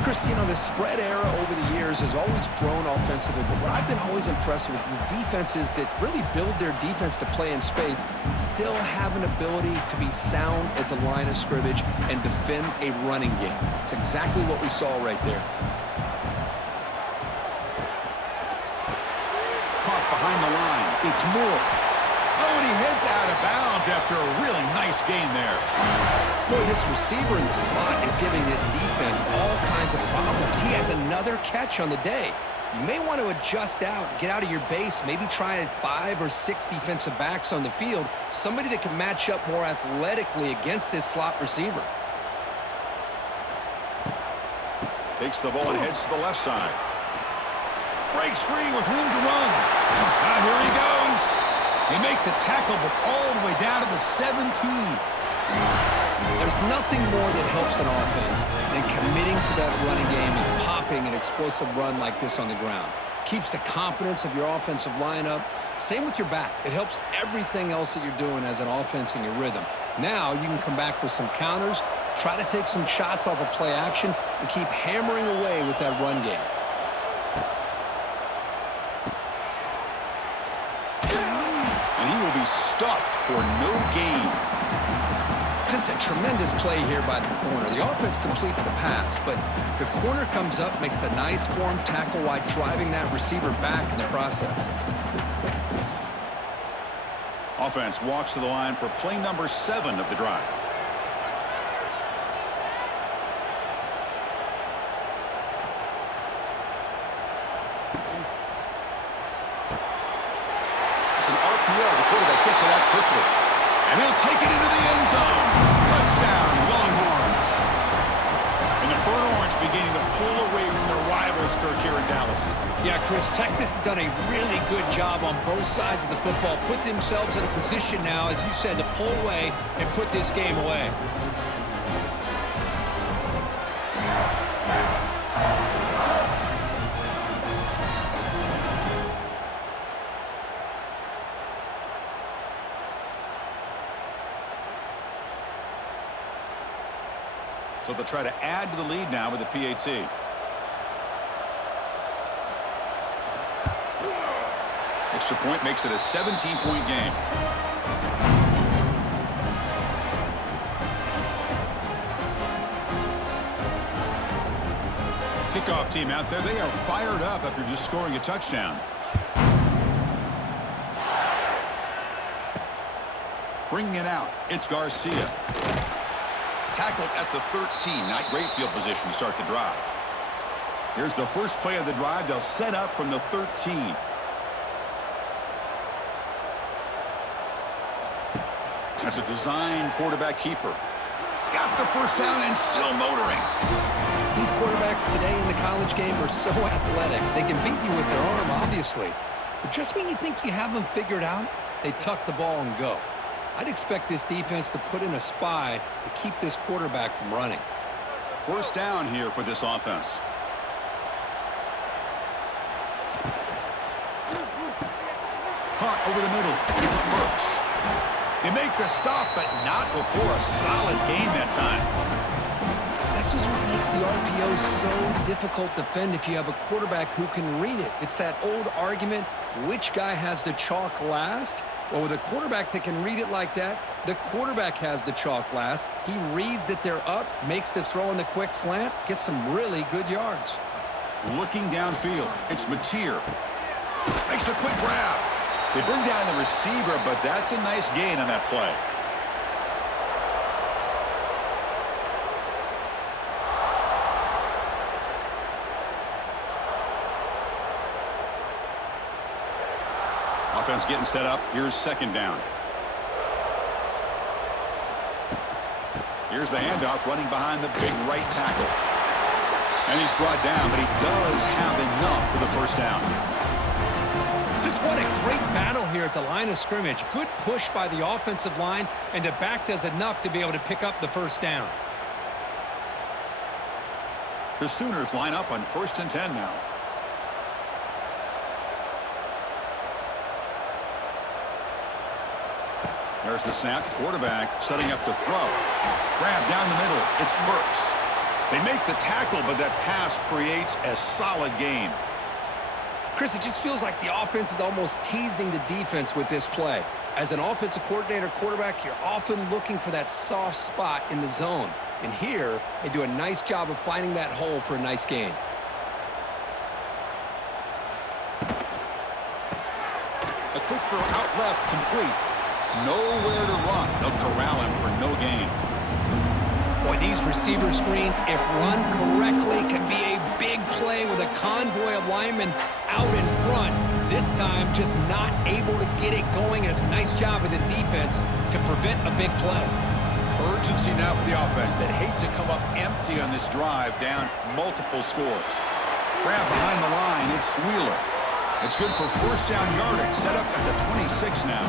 Chris, you know, the spread era over the years has always grown offensively, but what I've been always impressed with defenses that really build their defense to play in space still have an ability to be sound at the line of scrimmage and defend a running game. It's exactly what we saw right there. Caught behind the line. It's Moore. Oh, and he heads out of bounds after a really nice gain there. Boy, this receiver in the slot is giving this defense all kinds of problems. He has another catch on the day. You may want to adjust out, get out of your base, maybe try 5 or 6 defensive backs on the field, somebody that can match up more athletically against this slot receiver. Takes the ball and heads to the left side. Breaks free with room to run. Here he goes. They make the tackle, but all the way down to the 17. There's nothing more that helps an offense than committing to that running game and popping an explosive run like this on the ground. Keeps the confidence of your offensive lineup. Same with your back. It helps everything else that you're doing as an offense in your rhythm. Now you can come back with some counters, try to take some shots off of play action, and keep hammering away with that run game. And he will be stuffed for no gain. Just a tremendous play here by the corner. The offense completes the pass, but the corner comes up, makes a nice form tackle while driving that receiver back in the process. Offense walks to the line for play number 7 of the drive. It's an RPO. The quarterback gets it out quickly. And he'll take it into the end zone. Touchdown, Longhorns. And the Burnt Orange beginning to pull away from their rivals, Kirk, here in Dallas. Yeah, Chris, Texas has done a really good job on both sides of the football. Put themselves in a position now, as you said, to pull away and put this game away. So they'll try to add to the lead now with the PAT. Extra point makes it a 17-point game. Kickoff team out there. They are fired up after just scoring a touchdown. Bringing it out. It's Garcia. Tackled at the 13. Not great field position to start the drive. Here's the first play of the drive. They'll set up from the 13. That's a design quarterback keeper. He's got the first down and still motoring. These quarterbacks today in the college game are so athletic. They can beat you with their arm, obviously. But just when you think you have them figured out, they tuck the ball and go. I'd expect this defense to put in a spy to keep this quarterback from running. First down here for this offense. Caught over the middle. It's Burks. They make the stop, but not before a solid gain that time. This is what makes the RPO so difficult to defend if you have a quarterback who can read it. It's that old argument, which guy has the chalk last? Well, with a quarterback that can read it like that, the quarterback has the chalk last. He reads that they're up, makes the throw in the quick slant, gets some really good yards. Looking downfield, it's Mateer. Makes a quick grab. They bring down the receiver, but that's a nice gain on that play. Offense getting set up. Here's second down. Here's the handoff running behind the big right tackle. And he's brought down, but he does have enough for the first down. Just what a great battle here at the line of scrimmage. Good push by the offensive line, and the back does enough to be able to pick up the first down. The Sooners line up on 1st and 10 now. There's the snap. Quarterback setting up the throw. Grab down the middle. It's Burks. They make the tackle, but that pass creates a solid gain. Chris, it just feels like the offense is almost teasing the defense with this play. As an offensive coordinator quarterback, you're often looking for that soft spot in the zone. And here, they do a nice job of finding that hole for a nice gain. A quick throw out left, complete. Nowhere to run. They'll corral him for no gain. Boy, these receiver screens, if run correctly, can be a big play with a convoy of linemen out in front. This time, just not able to get it going, and it's a nice job of the defense to prevent a big play. Urgency now for the offense that hates to come up empty on this drive, down multiple scores. Grab behind the line, it's Wheeler. It's good for first down yardage, set up at the 26 now.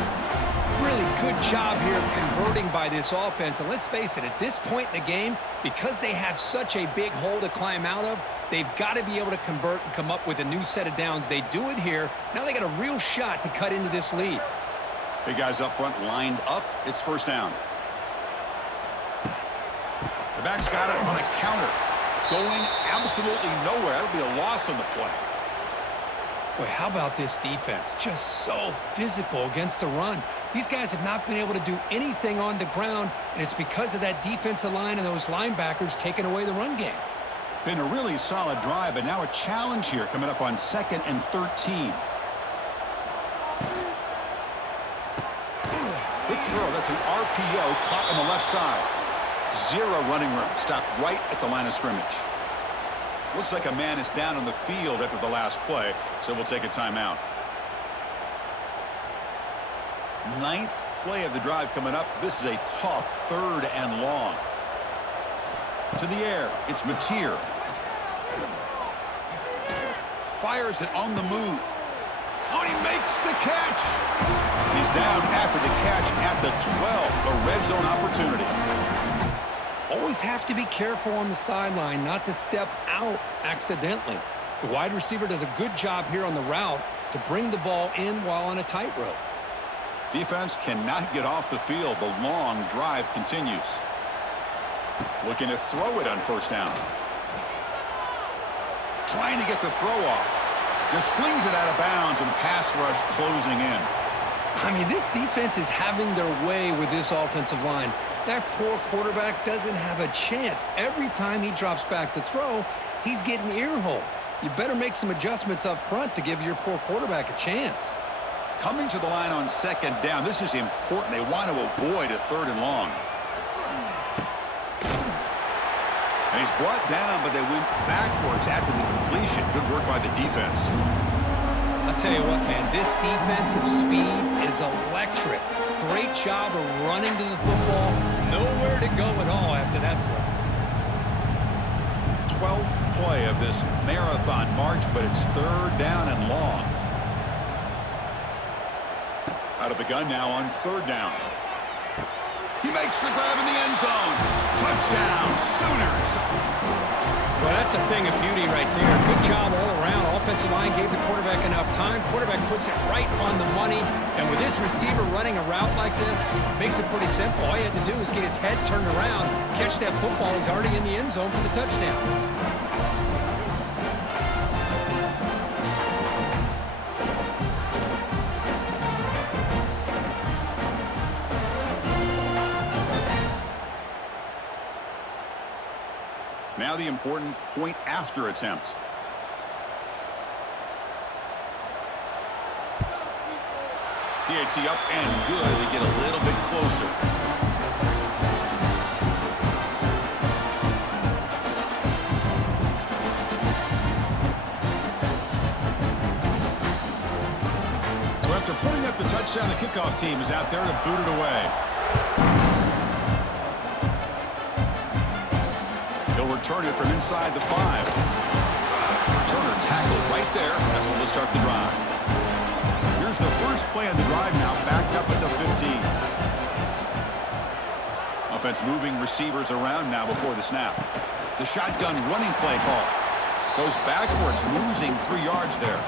Really good job here of converting by this offense. And let's face it, at this point in the game, because they have such a big hole to climb out of, they've got to be able to convert and come up with a new set of downs. They do it here. Now they got a real shot to cut into this lead. Big guys up front lined up. It's first down. The back's got it on a counter. Going absolutely nowhere. That'll be a loss on the play. Boy, how about this defense? Just so physical against the run. These guys have not been able to do anything on the ground, and it's because of that defensive line and those linebackers taking away the run game. Been a really solid drive, but now a challenge here coming up on 2nd and 13. Quick throw. That's an RPO caught on the left side. Zero running room. Stopped right at the line of scrimmage. Looks like a man is down on the field after the last play, so we'll take a timeout. 9th play of the drive coming up. This is a tough 3rd and long. To the air, it's Mateer. Fires it on the move. Oh, he makes the catch. He's down after the catch at the 12. A red zone opportunity. Always have to be careful on the sideline not to step out accidentally. The wide receiver does a good job here on the route to bring the ball in while on a tightrope. Defense cannot get off the field. The long drive continues. Looking to throw it on first down. Trying to get the throw off. Just flings it out of bounds, and the pass rush closing in. I mean, this defense is having their way with this offensive line. That poor quarterback doesn't have a chance. Every time he drops back to throw, he's getting ear-holed. You better make some adjustments up front to give your poor quarterback a chance. Coming to the line on 2nd down. This is important. They want to avoid a 3rd and long. And he's brought down, but they went backwards after the completion. Good work by the defense. I'll tell you what, man, this defensive speed is electric. Great job of running to the football. Nowhere to go at all after that throw. 12th play of this marathon march, but it's 3rd down and long. Out of the gun now on 3rd down. He makes the grab in the end zone. Touchdown, Sooners. Well, that's a thing of beauty right there. Good job all around. Offensive line gave the quarterback enough time. Quarterback puts it right on the money. And with this receiver running a route like this, makes it pretty simple. All he had to do is get his head turned around, catch that football. He's already in the end zone for the touchdown. Now the important point after attempt. PAT up and good. They get a little bit closer. So after putting up the touchdown, the kickoff team is out there to boot it away. He'll return it from inside the 5. Returner tackled right there. That's when they'll start the drive. Here's the first play of the drive now, backed up at the 15. Offense moving receivers around now before the snap. The shotgun running play call. Goes backwards, losing 3 yards there.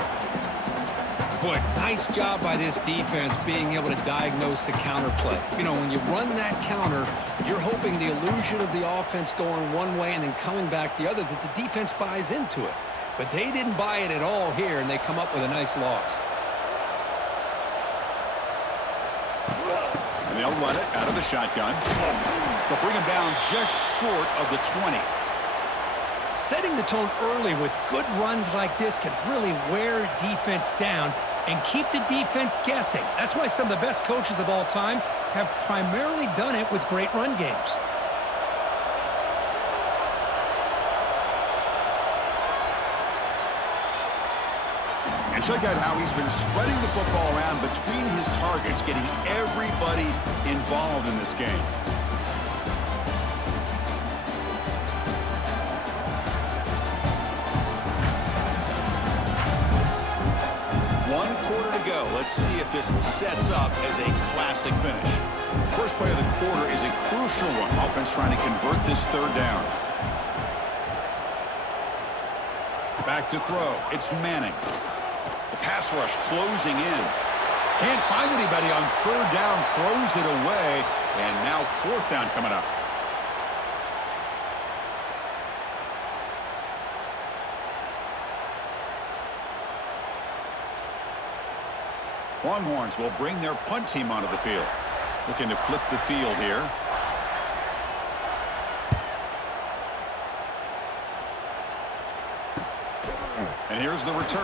Boy, nice job by this defense being able to diagnose the counter play. You know, when you run that counter, you're hoping the illusion of the offense going one way and then coming back the other, that the defense buys into it. But they didn't buy it at all here, and they come up with a nice loss. And they'll run it out of the shotgun. They'll bring him down just short of the 20. Setting the tone early with good runs like this can really wear defense down and keep the defense guessing. That's why some of the best coaches of all time have primarily done it with great run games. And check out how he's been spreading the football around between his targets, getting everybody involved in this game. One quarter to go. Let's see if this sets up as a classic finish. First play of the quarter is a crucial one. Offense trying to convert this third down. Back to throw. It's Manning. The pass rush closing in. Can't find anybody on third down. Throws it away. And now fourth down coming up. Longhorns will bring their punt team onto the field. Looking to flip the field here. And here's the return.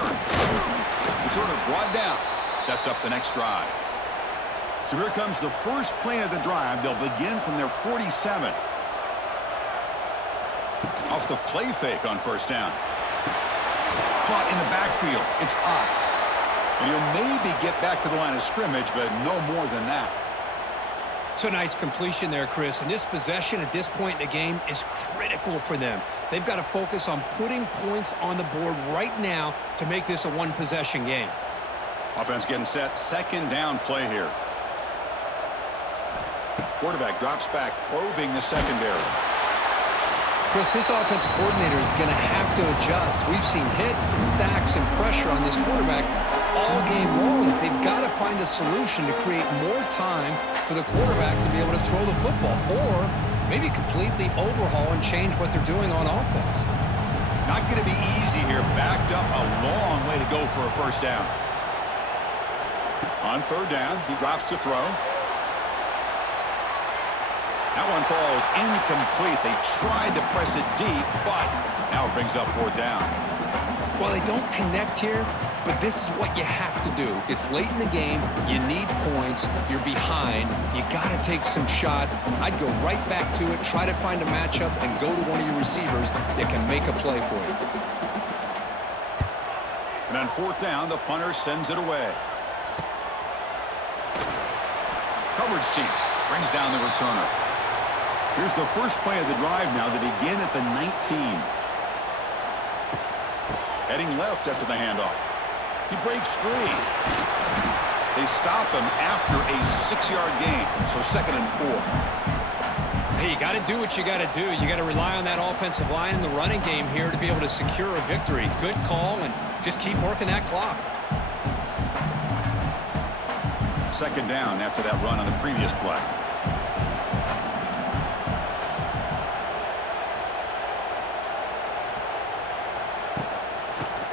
Returner brought down. Sets up the next drive. So here comes the first play of the drive. They'll begin from their 47. Off the play fake on first down. Caught in the backfield. It's Ott. And he'll maybe get back to the line of scrimmage, but no more than that. It's a nice completion there, Chris. And this possession at this point in the game is critical for them. They've got to focus on putting points on the board right now to make this a one-possession game. Offense getting set. Second down play here. Quarterback drops back, probing the secondary. Chris, this offensive coordinator is going to have to adjust. We've seen hits and sacks and pressure on this quarterback all game long. They've got to find a solution to create more time for the quarterback to be able to throw the football, or maybe completely overhaul and change what they're doing on offense. Not going to be easy here. Backed up a long way to go for a first down. On third down, he drops to throw. That one falls incomplete. They tried to press it deep, but now it brings up fourth down. Well, they don't connect here, but this is what you have to do. It's late in the game. You need points. You're behind. You got to take some shots. I'd go right back to it, try to find a matchup, and go to one of your receivers that can make a play for you. And on fourth down, the punter sends it away. Coverage team brings down the returner. Here's the first play of the drive now. They begin at the 19. Heading left after the handoff. He breaks free. They stop him after a 6-yard gain. So 2nd and 4. Hey, you got to do what you got to do. You got to rely on that offensive line in the running game here to be able to secure a victory. Good call, and just keep working that clock. Second down after that run on the previous play.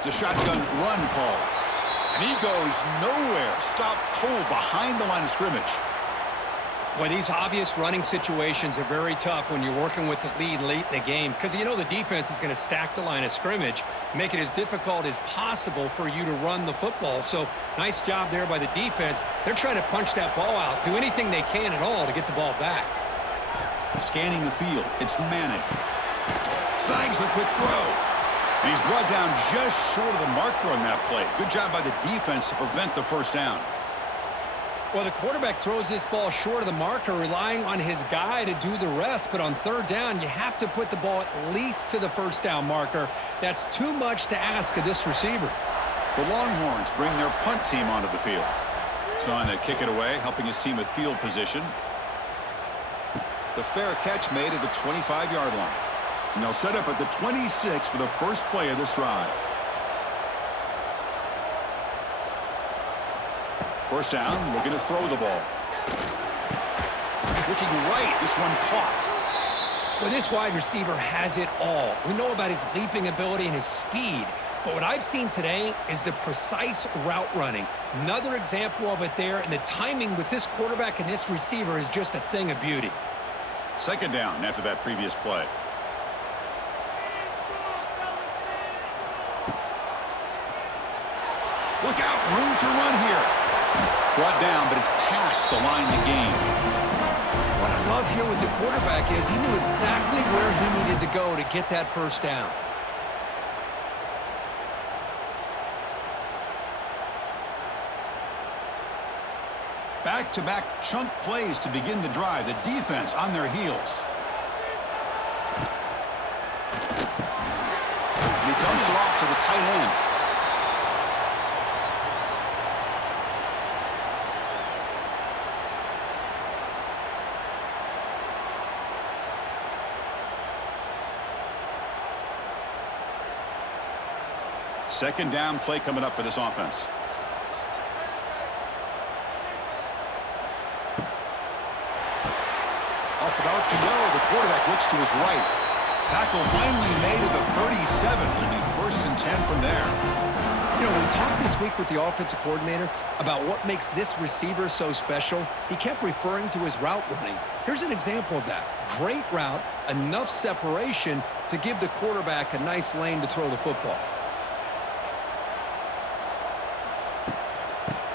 It's a shotgun run call. And he goes nowhere. Stopped cold behind the line of scrimmage. Boy, these obvious running situations are very tough when you're working with the lead late in the game, because you know the defense is going to stack the line of scrimmage, make it as difficult as possible for you to run the football. So nice job there by the defense. They're trying to punch that ball out, do anything they can at all to get the ball back. Scanning the field. It's Manning. Snags the quick throw. And he's brought down just short of the marker on that play. Good job by the defense to prevent the first down. Well, the quarterback throws this ball short of the marker, relying on his guy to do the rest. But on third down, you have to put the ball at least to the first down marker. That's too much to ask of this receiver. The Longhorns bring their punt team onto the field. Trying to kick it away, helping his team with field position. The fair catch made at the 25-yard line. And they'll set up at the 26 for the first play of this drive. First down, looking to throw the ball. Looking right, this one caught. Well, this wide receiver has it all. We know about his leaping ability and his speed, but what I've seen today is the precise route running. Another example of it there, and the timing with this quarterback and this receiver is just a thing of beauty. Second down after that previous play. Look out, room to run here. Brought down, but it's past the line to gain. What I love here with the quarterback is he knew exactly where he needed to go to get that first down. Back-to-back chunk plays to begin the drive. The defense on their heels. And he dumps it off to the tight end. Second down play coming up for this offense. Off an RPO, the quarterback looks to his right. Tackle finally made at the 37. It'll be 1st and 10 from there. You know, we talked this week with the offensive coordinator about what makes this receiver so special. He kept referring to his route running. Here's an example of that. Great route, enough separation to give the quarterback a nice lane to throw the football.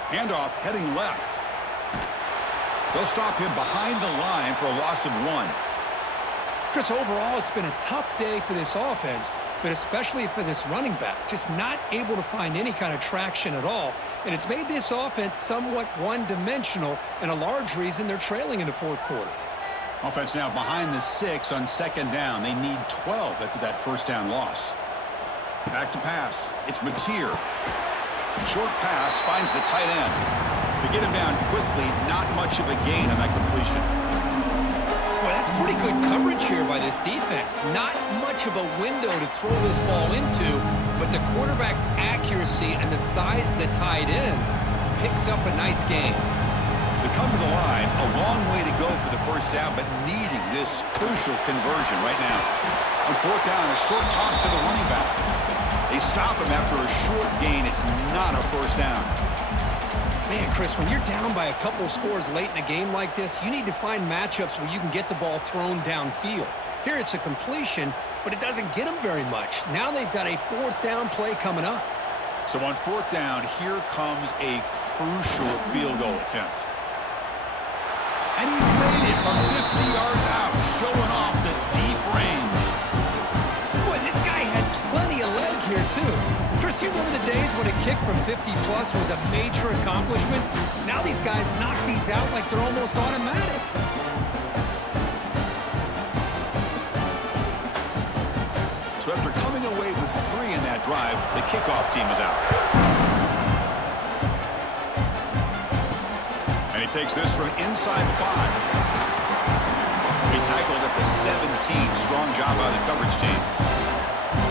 Handoff heading left. They'll stop him behind the line for a loss of 1. Chris, overall, it's been a tough day for this offense, but especially for this running back. Just not able to find any kind of traction at all. And it's made this offense somewhat one-dimensional, and a large reason they're trailing in the fourth quarter. Offense now behind the 6 on second down. They need 12 after that first down loss. Back to pass. It's Mateer. Short pass finds the tight end. To get him down quickly, not much of a gain on that completion. Boy, that's pretty good coverage here by this defense. Not much of a window to throw this ball into, but the quarterback's accuracy and the size of the tight end picks up a nice gain. They come to the line, a long way to go for the first down, but needing this crucial conversion right now. On fourth down, a short toss to the running back. They stop him after a short gain. It's not a first down. Man, Chris, when you're down by a couple scores late in a game like this, you need to find matchups where you can get the ball thrown downfield. Here it's a completion, but it doesn't get them very much. Now they've got a fourth down play coming up. So on fourth down, here comes a crucial field goal attempt. And he's made it from 50 yards out, showing off the deep range. Boy, this guy had plenty of leg here, too. Chris, you remember the days when a kick from 50-plus was a major accomplishment? Now these guys knock these out like they're almost automatic. So after coming away with 3 in that drive, the kickoff team is out. And he takes this from inside the 5. He tackled at the 17. Strong job by the coverage team.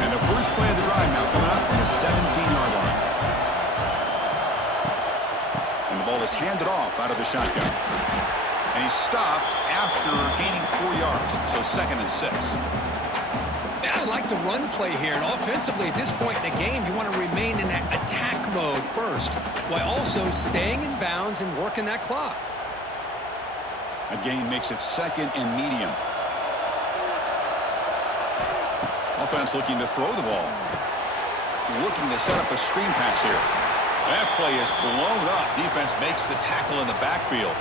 And the first play of the drive now coming up from the 17-yard line. And the ball is handed off out of the shotgun. And he's stopped after gaining 4 yards. So 2nd and 6. Yeah, I like the run play here. And offensively, at this point in the game, you want to remain in that attack mode first, while also staying in bounds and working that clock. A gain makes it 2nd and medium. Offense looking to throw the ball. Looking to set up a screen pass here. That play is blown up. Defense makes the tackle in the backfield.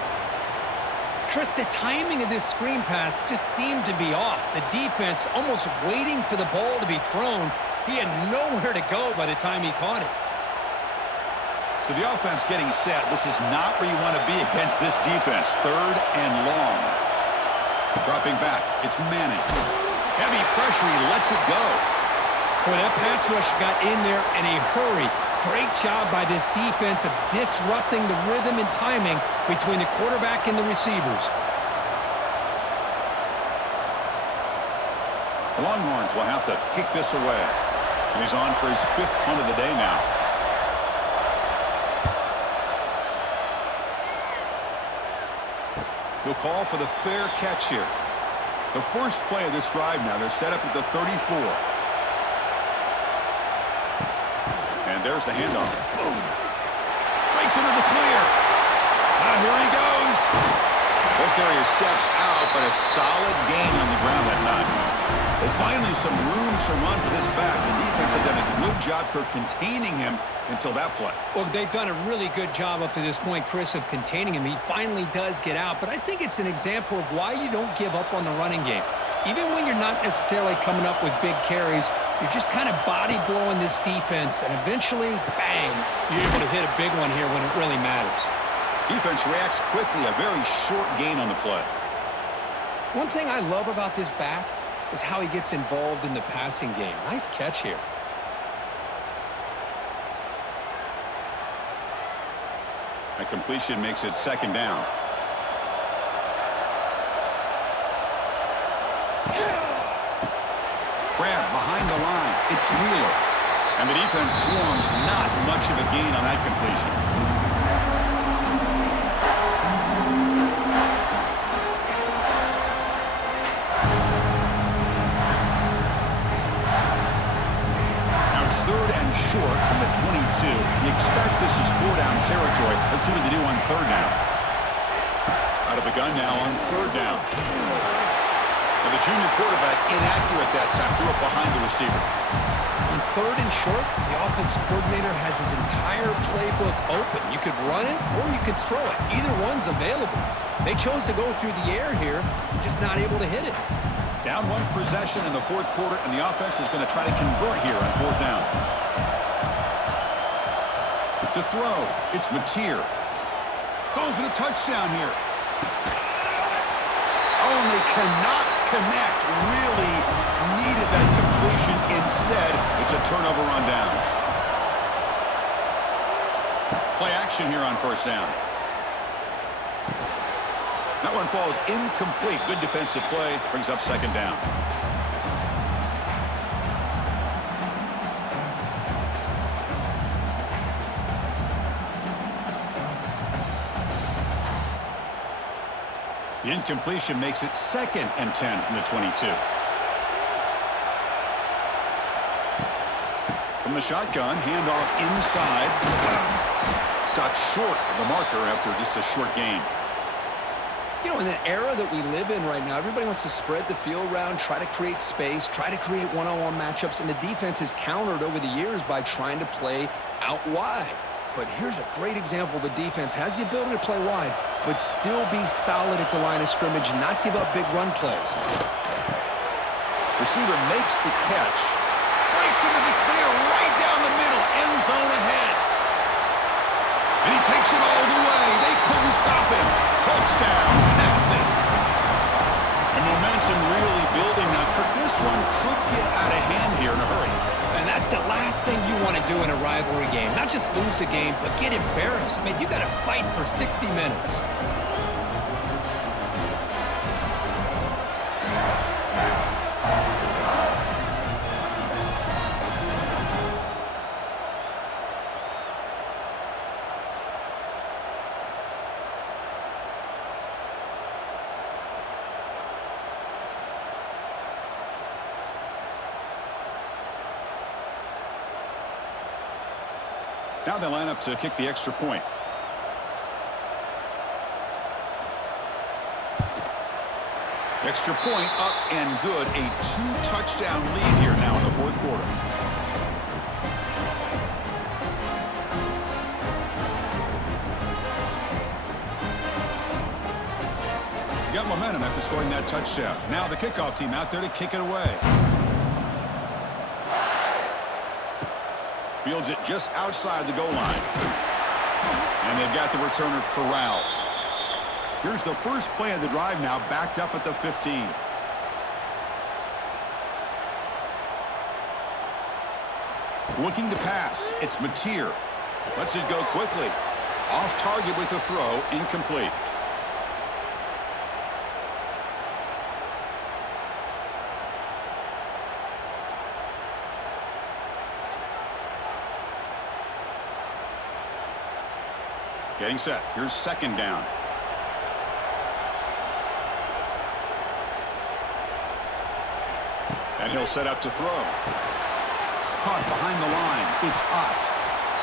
Chris, the timing of this screen pass just seemed to be off. The defense almost waiting for the ball to be thrown. He had nowhere to go by the time he caught it. So the offense getting set. This is not where you want to be against this defense. 3rd and long. Dropping back. It's Manning. Heavy pressure. He lets it go. Boy, that pass rush got in there in a hurry. Great job by this defense of disrupting the rhythm and timing between the quarterback and the receivers. The Longhorns will have to kick this away. And he's on for his 5th punt of the day now. He'll call for the fair catch here. The first play of this drive now, they're set up at the 34. And there's the handoff. Boom. Breaks into the clear. Here he goes. Ball carrier steps out, but a solid gain on the ground that time. Well, finally some room to run for this back. The defense had done a good job for containing him until that play. Well, they've done a really good job up to this point, Chris, of containing him. He finally does get out, but I think it's an example of why you don't give up on the running game. Even when you're not necessarily coming up with big carries, you're just kind of body blowing this defense, and eventually, bang, you're able to hit a big one here when it really matters. Defense reacts quickly, a very short gain on the play. One thing I love about this back is how he gets involved in the passing game. Nice catch here. A completion makes it second down. Grab behind the line. It's Wheeler. And the defense swarms. Not much of a gain on that completion. Short from the 22. You expect this is 4-down territory. Let's see what they do on third down. Out of the gun now on third down. And the junior quarterback inaccurate that time. Threw it behind the receiver. On third and short, the offensive coordinator has his entire playbook open. You could run it or you could throw it. Either one's available. They chose to go through the air here. You're just not able to hit it. Down one possession in the fourth quarter, and the offense is going to try to convert here on fourth down. To throw, it's Mateer. Going for the touchdown here. Oh, and they cannot connect. Really needed that completion. Instead, it's a turnover on downs. Play action here on first down. That one falls incomplete. Good defensive play. Brings up second down. The incompletion makes it 2nd and 10 from the 22. From the shotgun, handoff inside. Stopped short of the marker after just a short gain. You know, in the era that we live in right now, everybody wants to spread the field around, try to create space, try to create one-on-one matchups, and the defense is countered over the years by trying to play out wide. But here's a great example. The defense has the ability to play wide, but still be solid at the line of scrimmage, not give up big run plays. Receiver makes the catch. Breaks into the clear right down the middle. End zone ahead. And he takes it all the way. They couldn't stop him. Touchdown, Texas. And momentum really building now. This one could get out of hand here in a hurry. And that's the last thing you want to do in a rivalry game. Not just lose the game, but get embarrassed. I mean, you got to fight for 60 minutes. Now they line up to kick the extra point. Extra point up and good. A 2-touchdown lead here now in the fourth quarter. Got momentum after scoring that touchdown. Now the kickoff team out there to kick it away. Fields it just outside the goal line. And they've got the returner corralled. Here's the first play of the drive now, backed up at the 15. Looking to pass. It's Mateer. Lets it go quickly. Off target with the throw, incomplete. Getting set. Here's second down. And he'll set up to throw. Caught behind the line. It's Ott.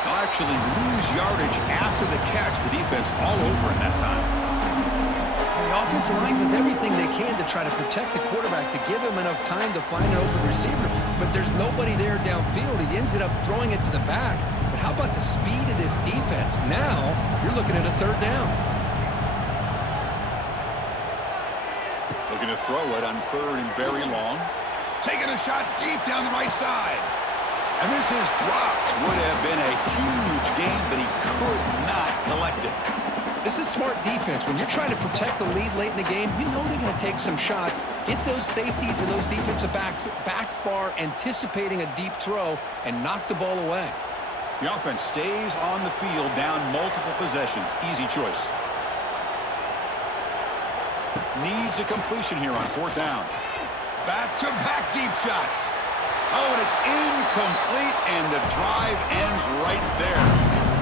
They'll actually lose yardage after the catch. The defense all over in that time. The offensive line does everything they can to try to protect the quarterback to give him enough time to find an open receiver. But there's nobody there downfield. He ends up throwing it to the back. But how about the speed of this defense? Now you're looking at a third down. Looking to throw it on third and very long. Taking a shot deep down the right side. And this is dropped. Would have been a huge gain, but he could not collect it. This is smart defense. When you're trying to protect the lead late in the game, you know they're going to take some shots, get those safeties and those defensive backs back far, anticipating a deep throw, and knock the ball away. The offense stays on the field down multiple possessions. Easy choice. Needs a completion here on fourth down. Back-to-back deep shots. Oh, and it's incomplete, and the drive ends right there.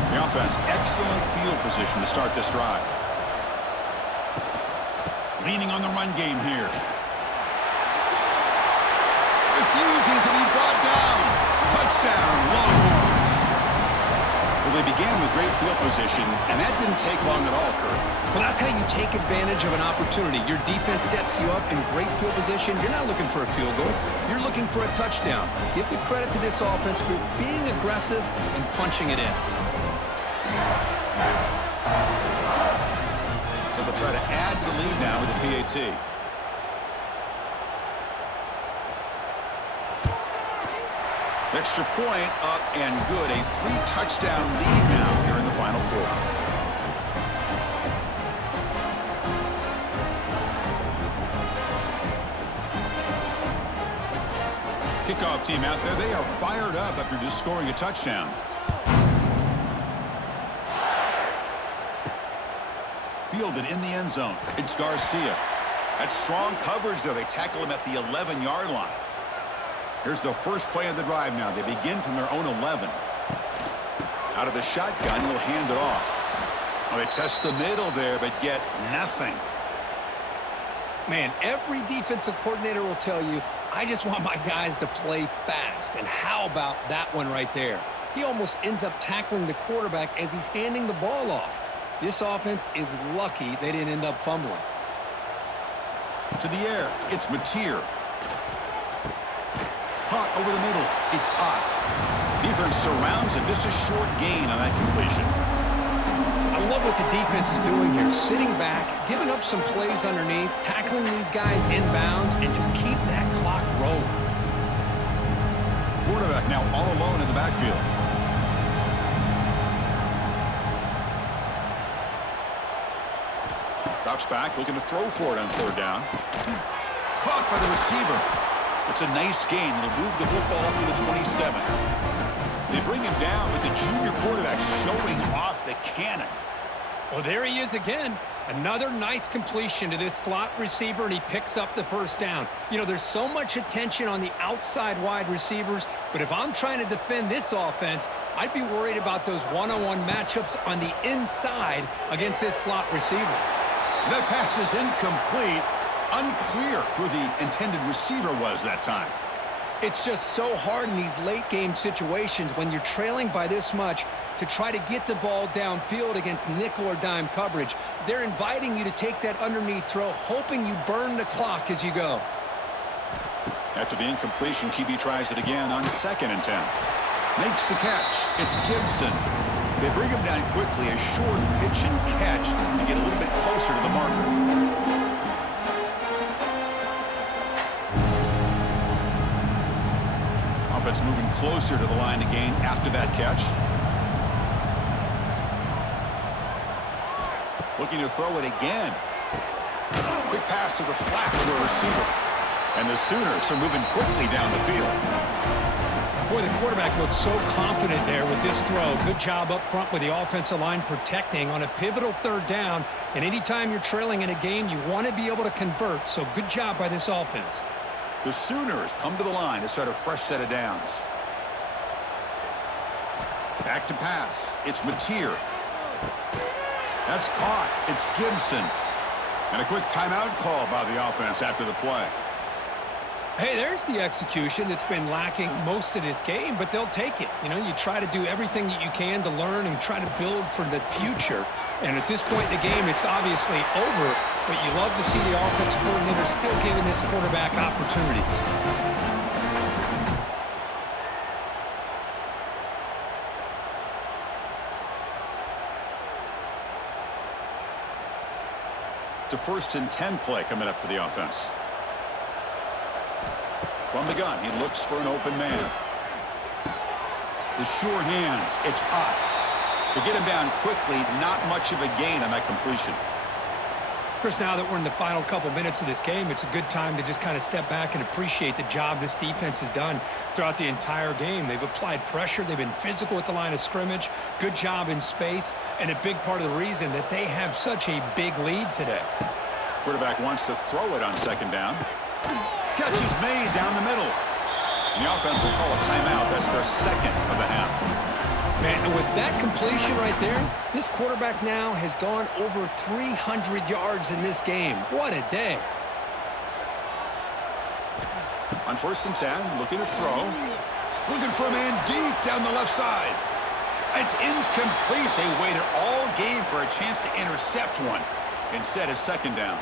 The offense, excellent field position to start this drive. Leaning on the run game here. Refusing to be brought down. Touchdown, Longhorns. Well, they began with great field position, and that didn't take long at all, Kurt. Well, that's how you take advantage of an opportunity. Your defense sets you up in great field position. You're not looking for a field goal. You're looking for a touchdown. Give the credit to this offense for being aggressive and punching it in. So they'll try to add to the lead now with the PAT. Extra point up and good. A 3-touchdown lead now here in the final quarter. Kickoff team out there. They are fired up after just scoring a touchdown. Fielded in the end zone. It's Garcia. That's strong coverage there. They tackle him at the 11-yard line. Here's the first play of the drive now. They begin from their own 11. Out of the shotgun, he'll hand it off. Well, they test the middle there, but get nothing. Man, every defensive coordinator will tell you, I just want my guys to play fast. And how about that one right there? He almost ends up tackling the quarterback as he's handing the ball off. This offense is lucky they didn't end up fumbling. To the air, it's Mateer. Caught over the middle, it's Ott. Defense surrounds him, just a short gain on that completion. I love what the defense is doing here. Sitting back, giving up some plays underneath, tackling these guys inbounds, and just keep that clock rolling. Quarterback now all alone in the backfield. Drops back, looking to throw for it on third down. Caught by the receiver. It's a nice gain. It'll move the football up to the 27. They bring him down, but the junior quarterback showing off the cannon. Well, there he is again. Another nice completion to this slot receiver, and he picks up the first down. You know, there's so much attention on the outside wide receivers, but if I'm trying to defend this offense, I'd be worried about those one-on-one matchups on the inside against this slot receiver. That pass is incomplete. Unclear who the intended receiver was that time. It's just so hard in these late-game situations when you're trailing by this much to try to get the ball downfield against nickel or dime coverage. They're inviting you to take that underneath throw, hoping you burn the clock as you go. After the incompletion, QB tries it again on 2nd and 10. Makes the catch. It's Gibson. They bring him down quickly, a short pitch and catch to get a little bit closer to the marker. Offense moving closer to the line of gain after that catch. Looking to throw it again. Quick pass to the flat to a receiver. And the Sooners are moving quickly down the field. Boy, the quarterback looks so confident there with this throw. Good job up front with the offensive line protecting on a pivotal third down. And anytime you're trailing in a game, you want to be able to convert. So good job by this offense. The Sooners come to the line to start a fresh set of downs. Back to pass. It's Mateer. That's caught. It's Gibson. And a quick timeout call by the offense after the play. Hey, there's the execution that's been lacking most of this game, but they'll take it. You know, you try to do everything that you can to learn and try to build for the future. And at this point in the game, it's obviously over, but you love to see the offense coordinator still giving this quarterback opportunities. To 1st and 10 play coming up for the offense. From the gun, he looks for an open man. The sure hands, it's Potts. To get him down quickly, not much of a gain on that completion. Chris, now that we're in the final couple minutes of this game, it's a good time to just kind of step back and appreciate the job this defense has done throughout the entire game. They've applied pressure. They've been physical at the line of scrimmage. Good job in space, and a big part of the reason that they have such a big lead today. Quarterback wants to throw it on 2nd down. Catch is made down the middle. And the offense will call a timeout. That's their 2nd of the half. Man, and with that completion right there, this quarterback now has gone over 300 yards in this game. What a day. On 1st and 10, looking to throw. Looking for a man deep down the left side. It's incomplete. They waited all game for a chance to intercept one. Instead, it's 2nd down.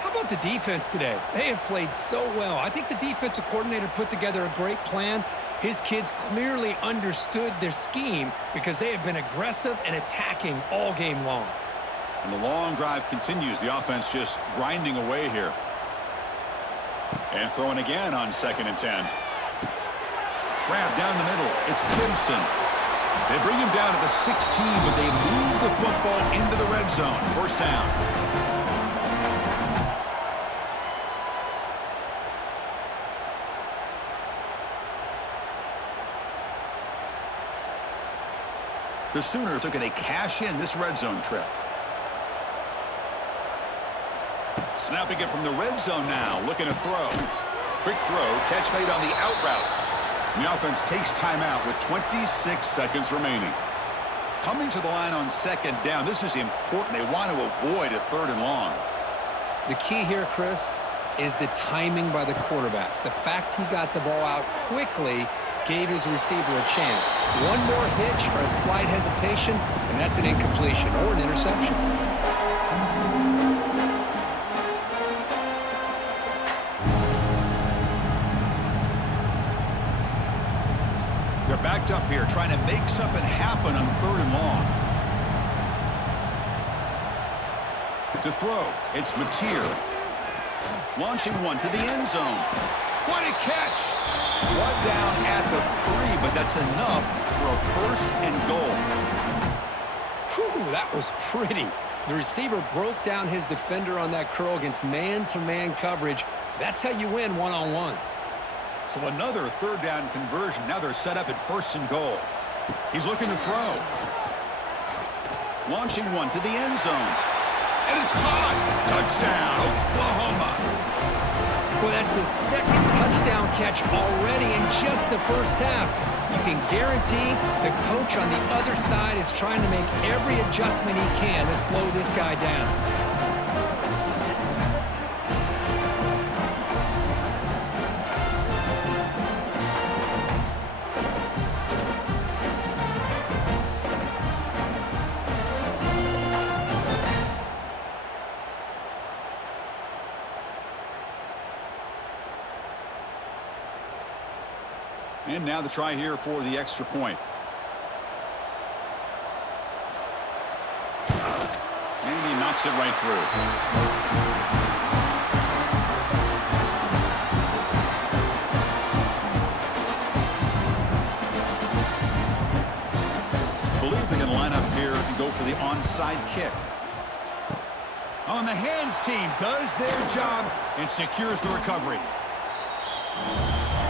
How about the defense today? They have played so well. I think the defensive coordinator put together a great plan. His kids clearly understood their scheme because they have been aggressive and attacking all game long. And the long drive continues. The offense just grinding away here. And throwing again on 2nd and 10. Grab down the middle. It's Clemson. They bring him down to the 16, but they move the football into the red zone. 1st down. The Sooners are going to cash in this red zone trip. Snapping it from the red zone now, looking to throw. Quick throw, catch made on the out route. And the offense takes timeout with 26 seconds remaining. Coming to the line on 2nd down, this is important. They want to avoid a 3rd and long. The key here, Chris, is the timing by the quarterback. The fact he got the ball out quickly gave his receiver a chance. One more hitch or a slight hesitation, and that's an incompletion or an interception. They're backed up here, trying to make something happen on 3rd and long. To throw, it's Mateer. Launching one to the end zone. What a catch! One down at the 3, but that's enough for a 1st and goal. Whew, that was pretty. The receiver broke down his defender on that curl against man-to-man coverage. That's how you win one-on-ones. So another 3rd down conversion. Now they're set up at 1st and goal. He's looking to throw. Launching one to the end zone. And it's caught. Touchdown, Oklahoma. Well, that's his 2nd touchdown catch already in just the 1st half. You can guarantee the coach on the other side is trying to make every adjustment he can to slow this guy down. And now the try here for the extra point. And he knocks it right through. I believe they're going to line up here and go for the onside kick. On the hands team does their job and secures the recovery.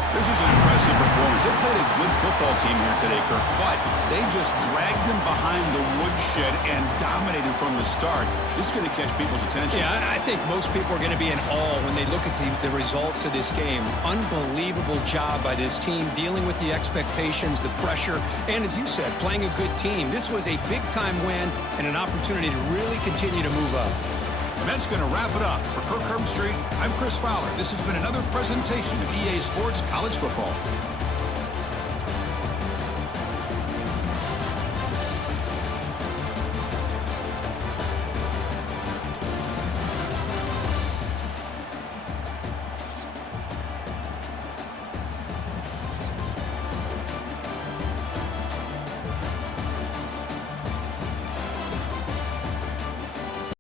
This is an impressive performance. They played a good football team here today, Kirk, but they just dragged them behind the woodshed and dominated from the start. This is going to catch people's attention. Yeah, I think most people are going to be in awe when they look at the results of this game. Unbelievable job by this team, dealing with the expectations, the pressure, and as you said, playing a good team. This was a big-time win and an opportunity to really continue to move up. And that's going to wrap it up. For Kirk Herbstreit, I'm Chris Fowler. This has been another presentation of EA Sports College Football.